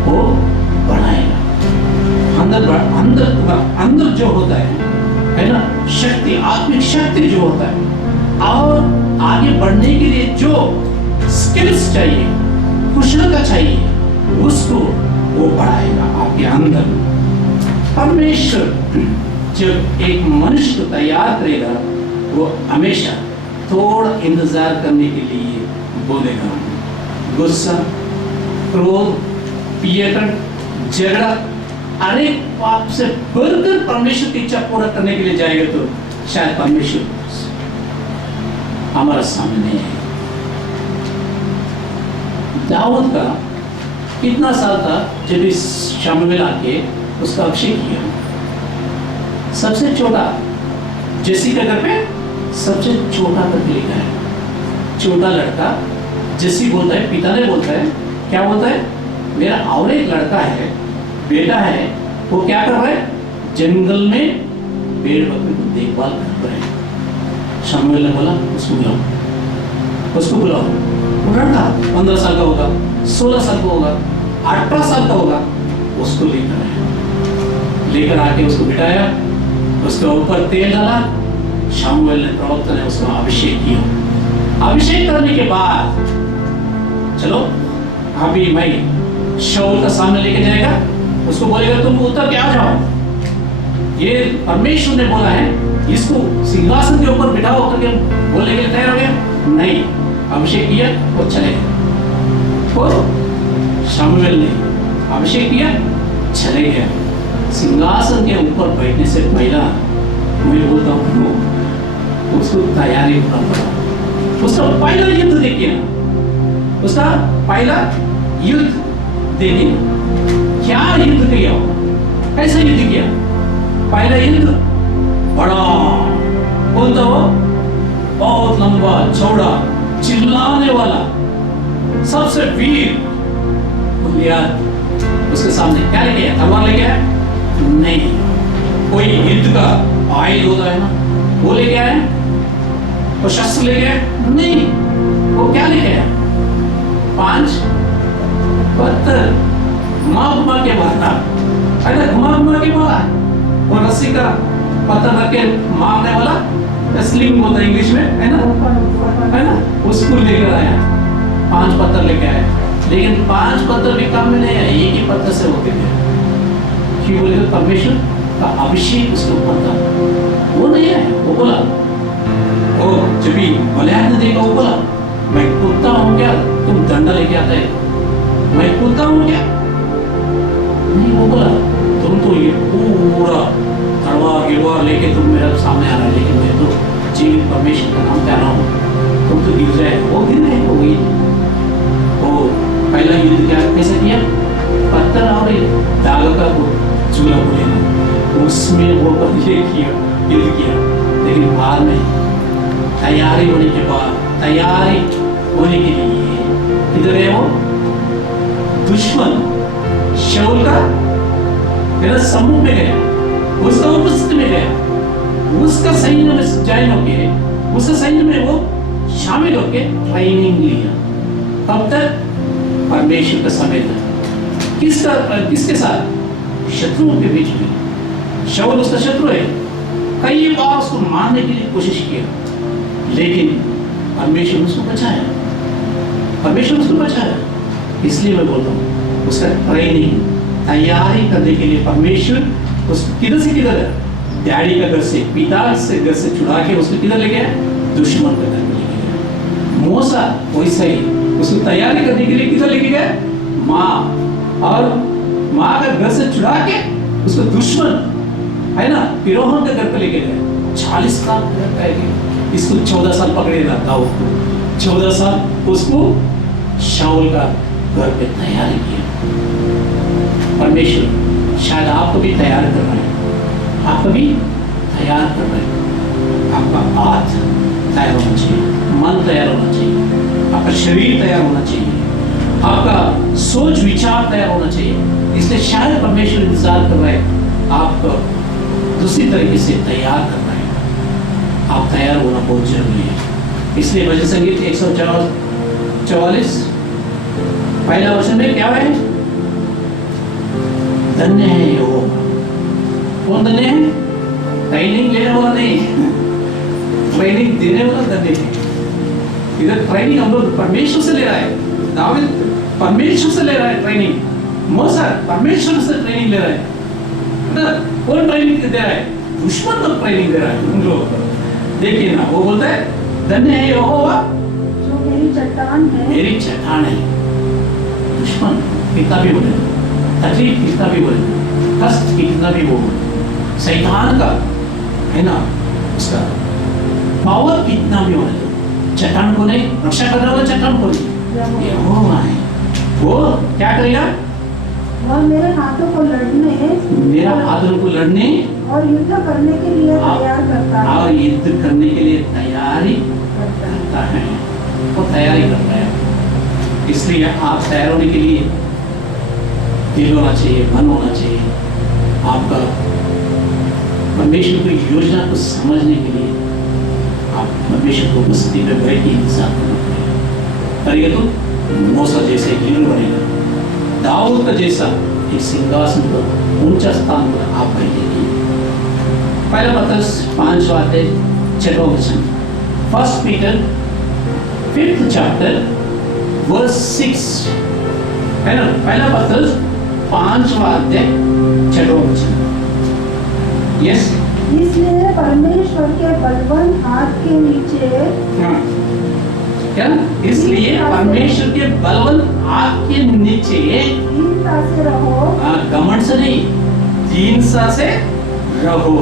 को बढ़ाएगा। अंदर जो होता है ना, शक्ति, आत्मिक शक्ति जो होता है और आगे बढ़ने के लिए जो स्किल्स चाहिए, कुशलता चाहिए, उसको वो बढ़ाएगा आपके अंदर। परमेश्वर जब एक मनुष्य को तैयार करेगा वो हमेशा थोड़ा इंतजार करने के लिए बोलेगा। गुस्सा, क्रोध, पियकड़, झगड़ा, अनेक पाप से बढ़कर परमेश्वर की इच्छा पूरा करने के लिए जाएगा तो शायद परमेश्वर हमारा सामने नहीं है। दाऊद का कितना साल था जब इस शमूएल आके उसका अभिषेक किया। सबसे छोटा, जेसी के घर पे सबसे छोटा करके लिखा है। छोटा लड़का जेसी बोलता है, पिता ने बोलता है, क्या बोलता है, मेरा और एक लड़का है, बेटा है, वो क्या कर रहा है, जंगल में भेड़ बकरी को देखभाल कर रहा है। शमूएल ने बोला उसको बुलाओ, उसको बुलाओ। वो लड़का 15 साल का होगा, 16 साल का होगा, 18 साल का होगा, उसको लेकर आके उसको बिठाया, उसके ऊपर तेल डाला। शमूएल ने, प्रवक्ता ने उसको अभिषेक किया। अभिषेक करने के बाद चलो अभी मैं शाऊल का सामने लेके जाएगा, उसको बोलेगा तुम उतर के आ जाओ। ये परमेश्वर ने बोला है, इसको सिंहासन के ऊपर बिठाओ करके बोलने के लिए तैयार हो गया? नहीं, अभिषेक किया और चले गए। और शमूएल ने अभिषेक किया, चले गया। सिंहासन के ऊपर बैठने से पहला मैं बोलता हूँ उसको तैयारी करना पड़ा। उसका पहला युद्ध देखिए, उसका पहला युद्ध देखिए, क्या युद्ध किया, कैसा युद्ध किया। पहला युद्ध बड़ा, कौन था वो, बहुत लंबा चौड़ा चिल्लाने वाला सबसे वीर गोलियत। उसके सामने क्या लेके आया, तलवार लेके आया? नहीं, कोई युद्ध का आयुध होता है ना, वो लेके आया? वो शस्त्र लेके आया? नहीं, वो क्या लेके आया? 5 पत्थर घुमा के मारना है ना, घुमा के मारा। वो रस्सी का पत्थर रख के मारने वाला स्लिंग बोलता है इंग्लिश में, है ना, उसको लेकर आया। 5 पत्थर लेके आया, लेकिन 5 पत्थर भी काम में नहीं आया, एक ही पत्थर से होते थे। क्यों बोले तो परमेश्वर का अभिषेक उसके ऊपर था, वो नहीं है। वो बोला, वो जब भी गोलियत ने देखा, वो बोला मैं कुत्ता हूँ क्या तुम डंडा लेके आता है, मैं कुत्ता हूँ क्या? नहीं, वो बोला तुम तो ये पूरा तलवार गिलवार लेके तुम मेरे सामने आ रहे, लेकिन मैं तो जीवित परमेश्वर का नाम प्यारा हूँ, तुम तो गिर जाए। वो गिर गए, हो गई। वो पहला युद्ध क्या कैसे किया, पत्थर और दाग का चूल्हा बोले, उसमें वो युद्ध किया। लेकिन बाद में तैयारी होने के बाद, तैयारी होने के लिए किधर है वो दुश्मन शाऊल का मेरा समूह में गया, उसका उपस्थिति में गया, उसका सैन्य में ज्वाइन होके, उसके सैन्य में वो शामिल होके ट्रेनिंग लिया। कब तक? परमेश्वर का समय था। किसके साथ? शत्रुओं के बीच में। शाऊल उसका शत्रु है, कई बार उसको मारने के लिए कोशिश किया, लेकिन परमेश्वर उसको बचाया, परमेश्वर उसको बचाया। इसलिए मैं बोलता हूँ उसका ट्रेनिंग, तैयारी करने के लिए परमेश्वर उसको किधर से किधर, डैडी का घर से, पिता से घर से छुड़ा के उसको किधर ले गया? दुश्मन का घर में लेके गया। मूसा वैसा ही उसको तैयारी करने के लिए किधर लेके गया? माँ, और माँ का घर से छुड़ा के उसको दुश्मन है ना फिरौन के घर पे लेके गए। 40 साल इसको 14 साल पकड़े रहता, 14 साल उसको शाऊल का घर पे तैयारी किया। परमेश्वर शायद आपको भी तैयार कर रहे हैं, आपको भी तैयार कर रहे हैं। आपका हाथ तैयार होना चाहिए, मन तैयार होना चाहिए, आपका शरीर तैयार होना चाहिए, आपका सोच विचार तैयार होना चाहिए। इसलिए शायद परमेश्वर इंतजार कर रहे हैं, आपको दूसरी तरीके से तैयार कर रहे हैं। आप तैयार होना बहुत जरूरी है। इसलिए भजन संगीत 144 पहला वचन में क्या है? धन्य है यहोवा। कौन धन्य है? ट्रेनिंग लेने वाला नहीं, ट्रेनिंग देने वाला धन्य है। इधर ट्रेनिंग हम लोग परमेश्वर से ले रहा है। दाऊद परमेश्वर से ले रहा है ट्रेनिंग, मूसा परमेश्वर से ट्रेनिंग ले रहा है ना। कौन ट्रेनिंग दे रहा है? दुश्मन को ट्रेनिंग दे रहा है उन लोगों को। देखिए ना, वो बोलता है धन्य है यहोवा जो मेरी चट्टान है, मेरी चट्टान है। दुश्मन कितना भी बोले, तकलीफ कितना भी बोले, कष्ट कितना भी बोले, शैतान का है ना, उसका पावर कितना भी बोले, चट्टान को नहीं रक्षा करने वाला चट्टान को नहीं, यहोवा है। वो क्या करेगा? वह मेरे हाथों को लड़ने, मेरा हाथों को लड़ने और युद्ध करने के लिए तैयार करता है। और युद्ध करने के लिए तैयारी करता है, वो तैयारी करता है। इसलिए आप तैयार होने के लिए दिल होना चाहिए, मन होना चाहिए। आपका परमेश्वर की योजना को समझने के लिए आप परमेश्वर को मस्ती में बैठ के इंतजार करना करेंगे तो मूसा जैसे हीरो बनेगा, दाऊद का जैसा एक सिंहासन पर ऊंचा स्थान पर आप बैठेंगे। पहला पत्रस 5 वचन, 1 Peter 5th chapter verse 6 है ना। पहला पत्रस 5 वचन। यस, इसलिए परमेश्वर के बलवंत हाथ के नीचे क्या? इसलिए परमेश्वर के बलवंत हाथ के नीचे दीनता से रहो, घमंड से नहीं, दीनता से रहो,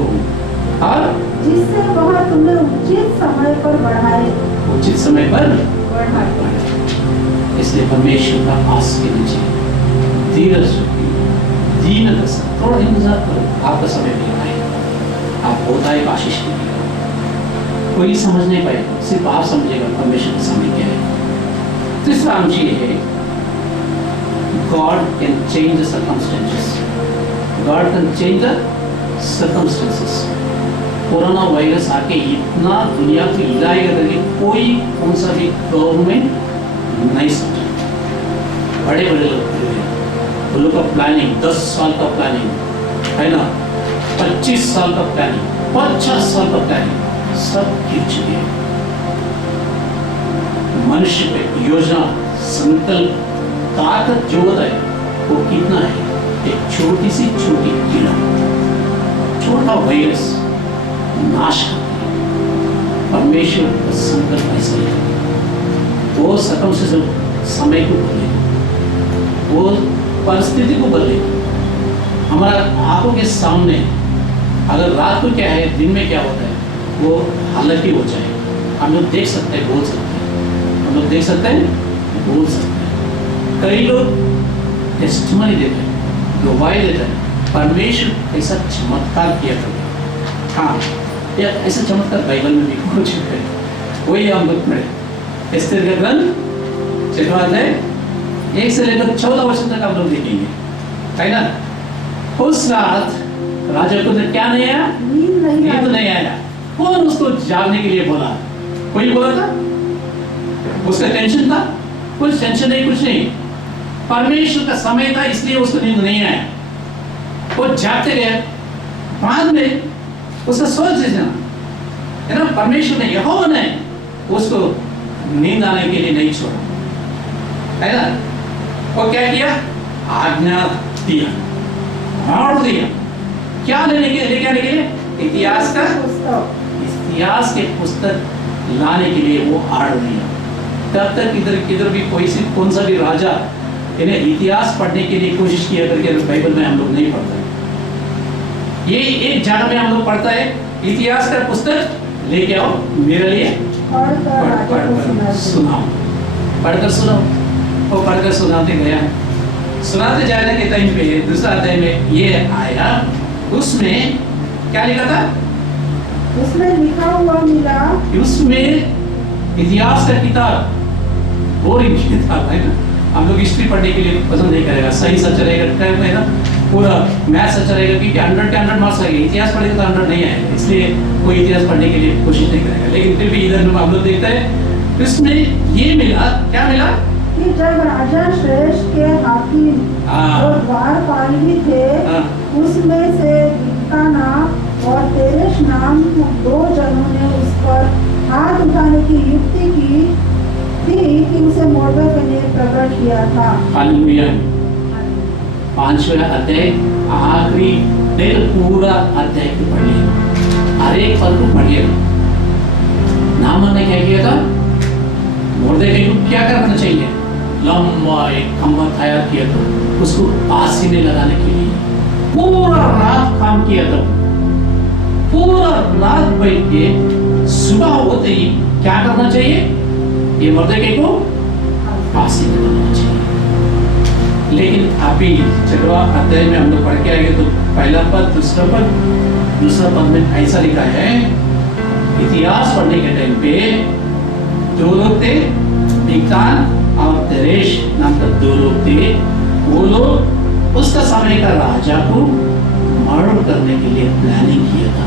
और जिससे वह तुम्हें उचित समय पर बढ़ाए। उचित समय पर बढ़ाए। इसलिए परमेश्वर का आस के नीचे धीरज रखिए, दीनता से थोड़ा इंतजार करो, आपका समय भी आएगा। आप होता है आशीष के लिए, कोई समझ नहीं पाएगा, सिर्फ आप समझेगा परमेश्वर का समय क्या है। तीसरा अंश ये है, God can change the circumstances. God can change the circumstances. Corona virus आके इतना दुनिया को हिलाएगा करके कोई कौन सा भी गवर्नमेंट नहीं समझा। बड़े बड़े लोग उन लोग का प्लानिंग 10 साल का प्लानिंग है ना, 25 साल का प्लानिंग, 50 साल का प्लानिंग सब गिर चुके हैं। मनुष्य पे योजना, संकल्प, ताकत जो होता है वो कितना है? एक छोटी सी छोटी कीड़ा, छोटा वायरस नाश करती है। परमेश्वर का संकल्प ऐसा ही है। वो सर्कमस्टेंस समय को बदलेगा, वो परिस्थिति को बदलेगा। हमारा आंखों के सामने अगर रात को क्या है, दिन में क्या होता है, वो हालत ही हो जाए। हम लोग देख सकते हैं, बोल सकते हैं, हम लोग देख सकते हैं, बोल सकते हैं। कई लोग टेस्टिमनी देते हैं, गवाही देते हैं, परमेश्वर ऐसा चमत्कार किया करते। हाँ, या ऐसा चमत्कार बाइबल में भी हो चुका है। वही हम लोग पढ़े एस्तेर का ग्रंथ 6वां अध्याय 1 से लेकर 14 वर्ष तक हम लोग देखेंगे, है ना। उस रात राजा को क्या नहीं आया? नींद नहीं आया। कौन उसको जागने के लिए बोला? कोई बोला था? उसका टेंशन था? कुछ टेंशन नहीं, कुछ नहीं। परमेश्वर का समय था, इसलिए उसको नींद नहीं आया। वो जागते गए। बाद में उसका सोच देना है ना, परमेश्वर ने यहोवा ने उसको नींद आने के लिए नहीं छोड़ा, है ना। वो क्या किया? आज्ञा दिया, ऑर्डर दिया। क्या लेने के लिए? इतिहास के पुस्तक लाने के लिए वो ऑर्डर दिया। तब तक इधर किधर भी कोई सी कौन सा भी राजा इन्हें इतिहास पढ़ने के लिए कोशिश किया करके बाइबल में हम लोग नहीं पढ़ते। ये एक जगह में हम लोग पढ़ता है, इतिहास का पुस्तक लेके आओ, मेरे लिए पढ़कर सुनाओ, पढ़कर सुनाओ। वो पढ़कर सुनाते गया। सुनाते जाने के टाइम पे दूसरा अध्याय में ये आया, उसमें क्या लिखा था? उसमें लिखा हुआ मिला, उसमें इतिहास का किताब, बोरिंग किताब है ना, हम लोग हिस्ट्री पढ़ने के लिए पसंद नहीं करेगा। सही सच रहेगा टाइम है ना, पूरा मैथ्स अच्छा रहेगा क्योंकि 100 के 100 मार्क्स आएंगे। इतिहास पढ़ेगा तो 100 नहीं आएगा, इसलिए कोई इतिहास पढ़ने के लिए कोशिश नहीं करेगा। लेकिन फिर भी इधर हम लोग देखते हैं, इसमें ये मिला, क्या मिला कि जब राजा श्रेष्ठ के हाकिम हाँ। और द्वारपाल भी थे, हाँ। उसमें से बिक्ताना और तेरेश नाम 2 जनों ने उस पर हाथ उठाने की युक्ति की थी कि उसे मोर्दे ने प्रकट किया था। हालेलुया। 5वां अध्याय आखिरी नहीं तो पूरा अध्याय को पढ़िए, हर एक पद को पढ़िए। नामान ने क्या किया था? मोर्देकै को क्या करना चाहिए? लंबा एक खंभा तैयार किया था, उसको फांसी में लगाने के लिए पूरा रात काम किया था। पूरा रात बैठ के सुबह होते ही क्या करना चाहिए? ये मोर्देकै को फांसी में लगाना चाहिए। लेकिन अभी 6वां अध्याय में हम लोग पढ़ के आएंगे तो पहला पद, दूसरा पद में ऐसा लिखा है, इतिहास पढ़ने के टाइम पे 2 लोग थे, बिक्तान और तेरेश नाम का 2 लोग थे। वो लोग उसका समय का राजा को मर्डर करने के लिए प्लानिंग किया था।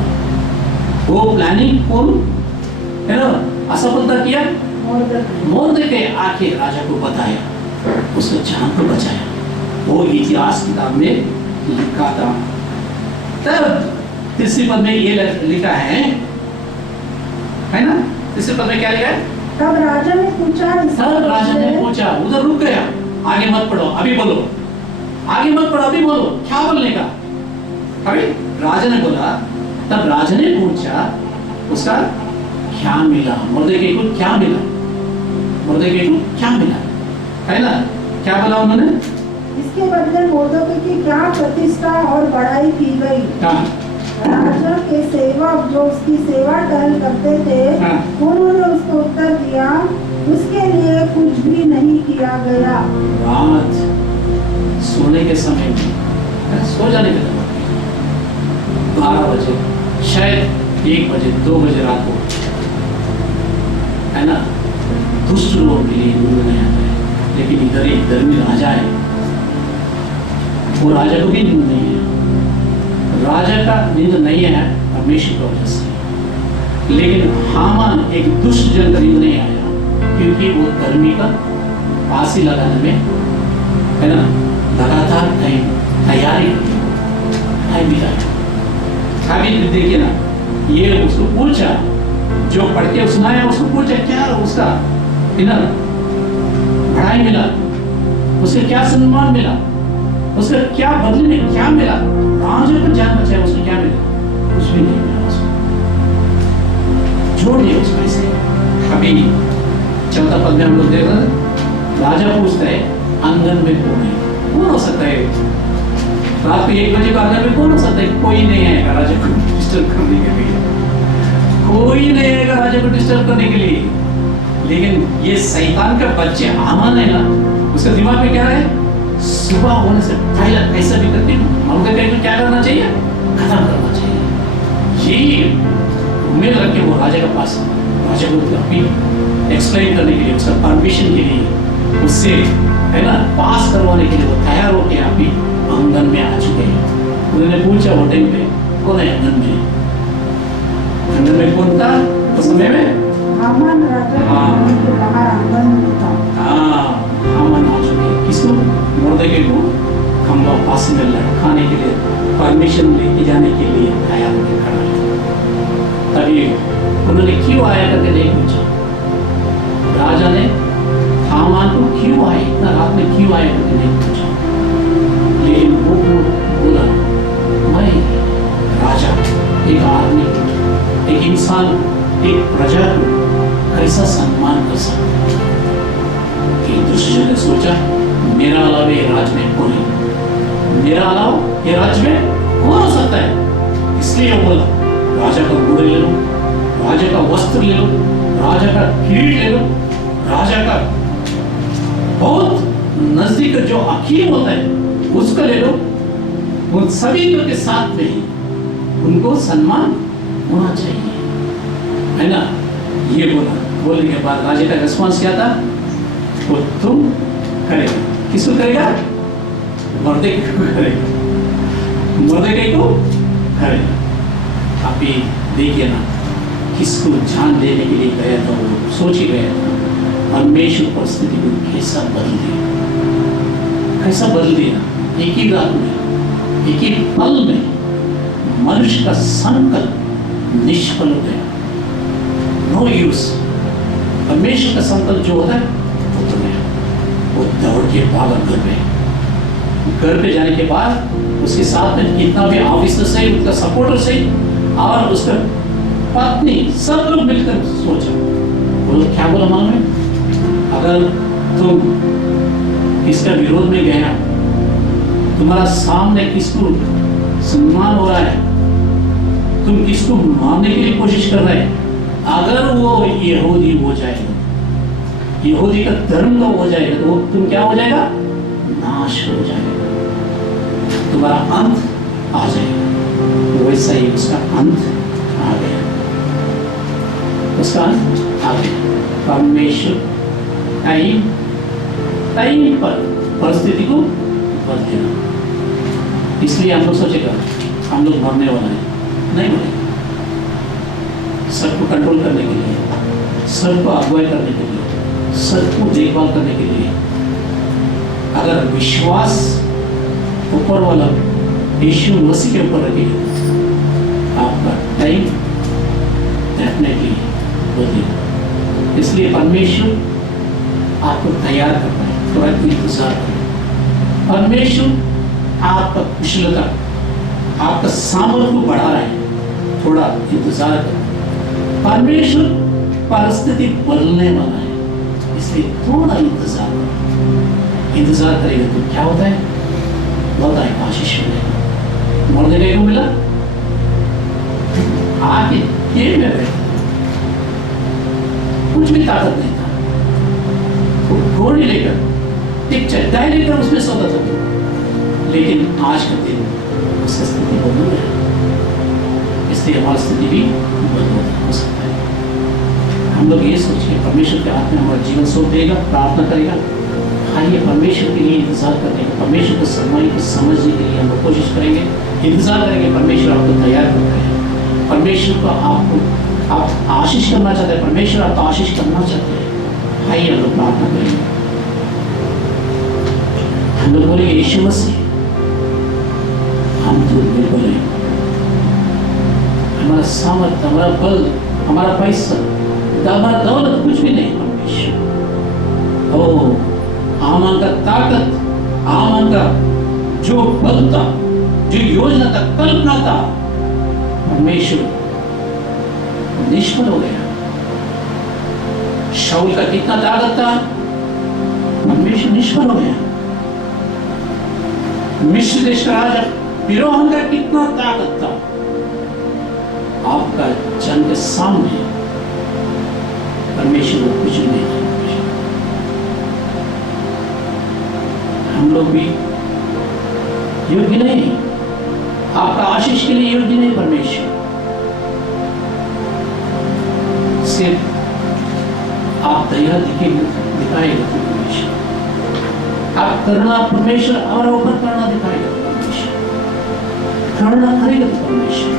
वो प्लानिंग कौन है ना असफलता किया? मोर्देकै आके राजा को बताया, उसका जान को बचाया। वो इतिहास किताब में लिखा था। तब तीसरे पद में ये लिखा है ना? तीसरे पद में क्या लिखा है? तब राजा ने पूछा, तब राजा ने पूछा, उधर रुक गया, आगे मत पढ़ो, अभी बोलो, आगे मत पढ़ो, अभी बोलो, क्या बोलने का? अभी राजा ने बोला, तब राजा ने पूछा, उसका क्या मिला? मोर्देकै को क्या मिला? मोर्देकै को क्या मिला? है ना? क्या बोला उन्होंने? इसके बदले मोर्देकै की क्या प्रतिष्ठा और बड़ाई की गई? हाँ। राजा के सेवक जो उसकी सेवा टहल करते थे, हाँ। उन्होंने उसको उत्तर दिया, उसके लिए कुछ भी नहीं किया गया। रात सोने के समय में, सो जाने के समय 12 बजे, शायद 1 बजे, 2 बजे रात को, है ना, दुष्ट लोगों के लिए नींद नहीं आता है। लेकिन इधर एक धर्मी राजा है, वो राजा को भी नींद नहीं है। राजा का नींद नहीं है परमेश्वर की वजह से, लेकिन हामान एक दुष्ट जन का नींद नहीं आया क्योंकि वो धर्मी का फांसी लगाने में, है ना, लगातार तैयारी बिताया। अभी देखिए ना, ये उसको पूछा, जो पढ़ के सुनाया उसको पूछा, क्या उसका बढ़ाई मिला, उसे क्या सम्मान मिला, उसका क्या बदले में क्या मिला? राजा को जान बचाया, उसको क्या मिला? कुछ भी नहीं मिला उसको, छोड़ दिया उसको ऐसे। अभी 4था पद में हम लोग देख रहे हैं, राजा पूछता है, आंगन में कौन हो सकता है? रात को 1 बजे को आंगन में कौन हो सकता है? कोई नहीं आएगा राजा को डिस्टर्ब करने के लिए, कोई नहीं आएगा राजा को डिस्टर्ब करने के लिए। लेकिन ये शैतान का बच्चे हामान है ना, उसका दिमाग में क्या है? सुबह होने से पहले ऐसा भी करके मोर्देकै को क्या करना चाहिए? खत्म करना चाहिए। ये उम्मीद रख के वो राजा के पास, राजा को अपनी एक्सप्लेन करने के लिए, उसका परमिशन के लिए, उससे, है ना, पास करवाने के लिए वो तैयार होके अभी आंगन में आ चुके हैं। उन्होंने पूछा वो टाइम पे, कौन है आंगन में? आंगन में कौन था उस समय में? हामान राजा के बाहर आंगन में था। हाँ, हामान आ चुके। किसको? मोर्देकै को खंभा फांसी में लटकाने के लिए, परमिशन लेके जाने के लिए तैयार होकर खड़ा है। तभी उन्होंने क्यों आया करके नहीं पूछा। राजा ने हामान को क्यों आए, इतना रात में क्यों आया करके नहीं पूछा। लेकिन वो बोला, मैं राजा, एक आदमी, एक इंसान, एक प्रजा को कैसा सम्मान कर सकता? दूसरे ने सोचा, मेरा अलावा ये राज में कौन है? मेरा अलावा ये राज में कौन हो सकता है? इसलिए वो बोला, राजा का घोड़े ले लो, राजा का वस्त्र ले लो, राजा का किरीट ले लो, राजा का बहुत नजदीक जो हकीम होता है उसको ले लो, उन सभी के साथ में ही उनको सम्मान होना चाहिए, है ना। ये बोलने के बाद राजा का रिस्पॉन्स क्या था? वो तुम करेगा। किसको करेगा? मर्देकै को करेगा, मर्देकै को करेगा। आप ये देखिए ना, किसको जान देने के लिए गया था, वो सोच ही गया था, परमेश्वर परिस्थिति को कैसा बदल दिया, कैसा बदल दिया। एक ही रात में, एक ही पल में मनुष्य का संकल्प निष्फल हो गया। No use. परमेश्वर का संकल्प जो होता है वो तो गया, वो दौड़ के भागा घर पे। घर पे जाने के बाद उसके साथ में कितना भी ऑफिसर से, उसका सपोर्टर से और उसका पत्नी, सब लोग मिलकर सोचा। बोलो क्या बोला मन में? अगर तुम इसका विरोध में गया, तुम्हारा सामने किसको सम्मान हो रहा है, तुम किसको मारने के लिए कोशिश कर रहे हैं, अगर वो यहूदी हो जाएगा, यहूदी का धर्म का हो जाएगा, तो तुम क्या हो जाएगा? नाश हो जाएगा, तुम्हारा अंत आ जाएगा। वैसा ही उसका अंत आ गया, उसका अंत आ गया। परमेश्वर टाइम टाइम पर परिस्थिति को बदलेगा। इसलिए हम लोग सोचेगा हम लोग मरने वाला है, नहीं मरेगा। सबको कंट्रोल करने के लिए, सबको अगुवाई करने के लिए, सबको देखभाल करने के लिए अगर विश्वास ऊपर वाला यीशु मसीह के ऊपर रखेगा, आपका टाइम डेफिनेटली बदलेगा। इसलिए परमेश्वर आपको तैयार करता है, थोड़ा इंतजार करें। परमेश्वर आपका कुशलता, आपका सामर्थ्य को बढ़ा रहा है, थोड़ा इंतजार करें। परमेश्वर परिस्थिति बदलने वाला है, इसलिए थोड़ा इंतजार करें। इंतजार करेगा तो क्या होता है? बहुत आशीष मिलेगा। मर्दे को मिला, आके ये में बैठा, कुछ भी ताकत नहीं था, वो घोड़ी लेकर एक चट्टाई लेकर उसमें सोता था, लेकिन आज का दिन उसकी स्थिति बदल है। इसलिए हमारी स्थिति भी बदल हो सकता है। हम लोग ये सोचिए परमेश्वर के हाथ में हमारा जीवन सौंप देगा, प्रार्थना करेगा। आइए परमेश्वर के लिए इंतजार करने का, परमेश्वर को सम्मान को समझने के लिए हम लोग कोशिश करेंगे, इंतजार करेंगे। परमेश्वर आपको तैयार करता है, परमेश्वर को आप आशीष करना चाहते हैं, परमेश्वर आपको आशीष करना चाहते हैं। आइए हम लोग प्रार्थना करेंगे। हम लोग बोलेंगे यीशु मसीह, हम तो निर्बल हैं, हमारा सामर्थ्य, हमारा बल, हमारा पैसा, हमारा दौलत कुछ भी नहीं। परमेश्वर ओ आमान का ताकत, आमान का जो बल था, जो योजना था, कल्पना था, परमेश्वर निष्फल हो गया। शाऊल का कितना ताकत था, परमेश्वर निष्फल हो गया। मिस्र देश का राजा फिरौन का कितना ताकत था, आपका जन के सामने परमेश्वर को कुछ नहीं किया। हम लोग भी योग्य नहीं, आपका आशीष के लिए योग्य नहीं। परमेश्वर सिर्फ आप दया दिखाएगा परमेश्वर, आप करुणा, परमेश्वर हमारे ऊपर करुणा दिखाएगा, परमेश्वर करुणा करेगा तो परमेश्वर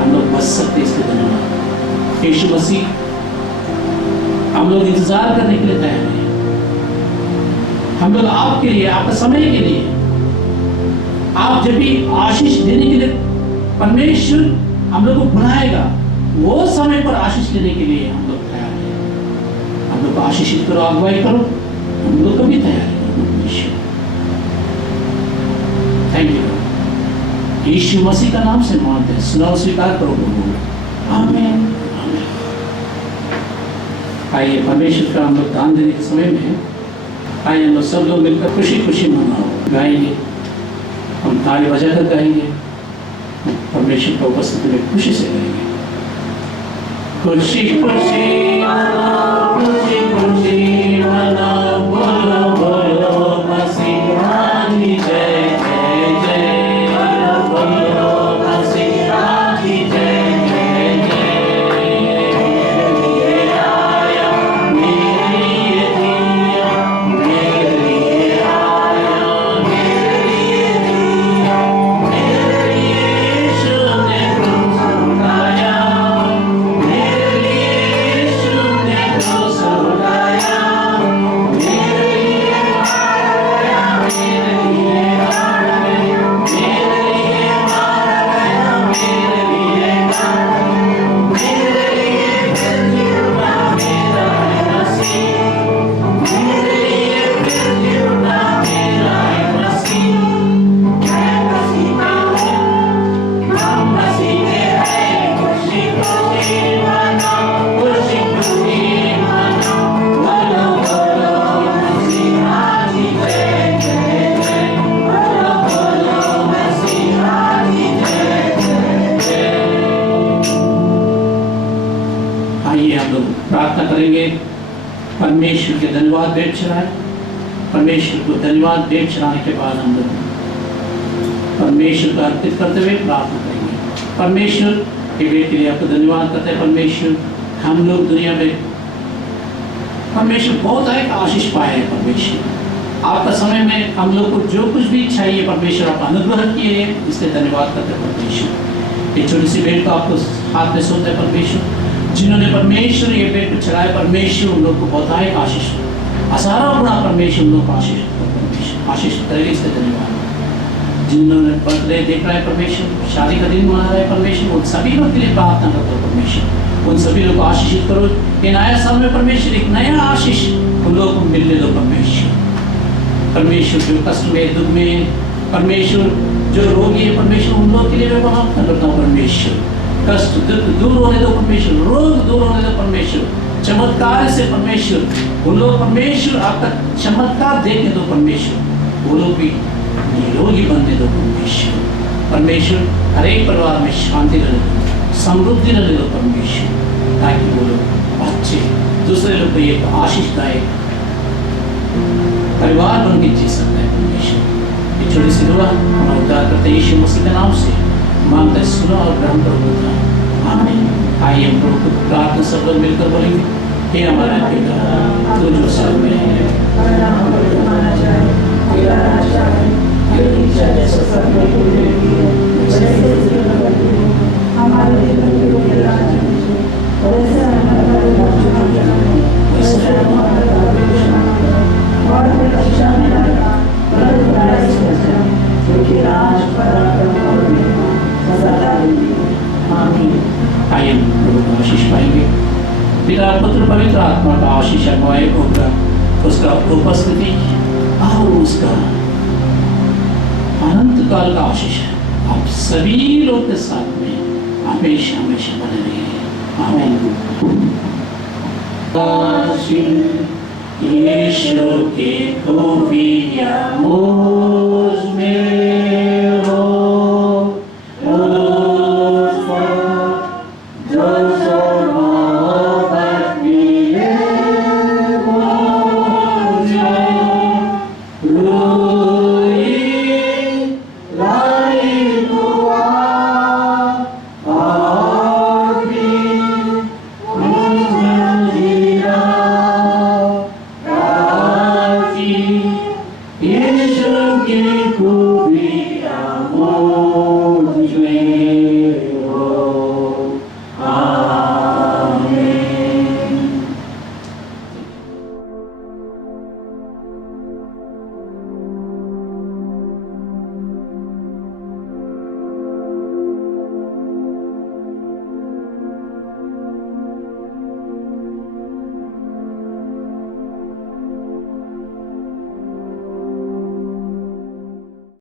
हम लोग बच सकते। इसके धन्यवाद यीशु मसीह, हम लोग इंतजार करने के लिए तैयार हैं। हम लोग आपके लिए, आपके समय के लिए, आप जब भी आशीष देने के लिए परमेश्वर हम लोग को बुलाएगा, वो समय पर आशीष देने के लिए हम लोग तैयार हैं। हम लोग को आशीषित करो, अगुवाई करो, हम लोग को भी तैयार है परमेश्वर। Thank you. यीशु मसीह का नाम से मानते हैं, सुनाओ, स्वीकार करो प्रभु। आमीन। आइए परमेश्वर का हम लोग दान देने के समय में आइए हम लोग सब लोग मिलकर खुशी खुशी मनाओ, गाएंगे, हम ताली बजाकर गाएंगे, परमेश्वर का उपस्थिति में खुशी से गाएंगे। खुशी खुशी मनाओ, खुशी खुशी मनाओ, बोलो बोलो करेंगे। परमेश्वर के धन्यवाद भेंट चढ़ाए। परमेश्वर को धन्यवाद भेंट चढ़ाने के बाद हम लोग परमेश्वर को अर्पित करते हुए प्रार्थना करेंगे। परमेश्वर के भेंट के लिए आपको धन्यवाद करते हैं। परमेश्वर हम लोग दुनिया में परमेश्वर बहुत एक आशीष पाए हैं। परमेश्वर आपका समय में हम लोग को जो कुछ भी चाहिए परमेश्वर आप अनुग्रह किए हैं, इसलिए धन्यवाद करते हैं परमेश्वर। ये छोटी सी भेंट को आपको हाथ में सौंपते हैं परमेश्वर। जिन्होंने परमेश्वर ये भेंट को चढ़ाया, परमेश्वर उन लोग को बहुत एक आशीष हजारों गुना परमेश्वर उन लोग को आशीष करेगा, इसलिए धन्यवाद। जिन्होंने बर्थडे देख रहा है परमेश्वर, शादी का दिन मना रहा है परमेश्वर, उन सभी लोग के लिए प्रार्थना करता हूँ परमेश्वर। उन सभी लोग को आशीषित करो। ये नया साल में परमेश्वर एक नया आशीष उन लोगों को मिलने दो परमेश्वर। परमेश्वर जो कष्ट में दुख में परमेश्वर जो रोगी है परमेश्वर, उन लोगों के लिए मैं प्रार्थना करता हूँ परमेश्वर। कष्ट दुख दूर होने दो परमेश्वर, रोग दूर होने दो परमेश्वर। चमत्कार से परमेश्वर उन लोग परमेश्वर आपका चमत्कार देखने दो परमेश्वर। वो लोग भी निरोगी बनने दो परमेश्वर। परमेश्वर हर एक परिवार में शांति रहने दो, समृद्धि रहने दो परमेश्वर, ताकि वो लोग अच्छे दूसरे लोग को एक आशीषदायक परिवार बन के जी सकते हैं परमेश्वर। ये छोटी सी दुआ हम उद्धार करते यीशु मसीह के नाम से मांगते सुनो और ग्रहण करो। आमीन। आइए हम प्रभु को प्रार्थना सब लोग मिलकर बोलेंगे। हे हमारा पिता तू जो स्वर्ग में है, आइए हम प्रभु को आशीष पाएंगे। पिता पुत्र पवित्र आत्मा का आशीष अगुवाई होगा, उसका उपस्थिति और उसका अनंत काल का आशीष आप सभी लोग के साथ में हमेशा हमेशा बने रहिए। आमीन। यीशु की खूबियाँ मुझ में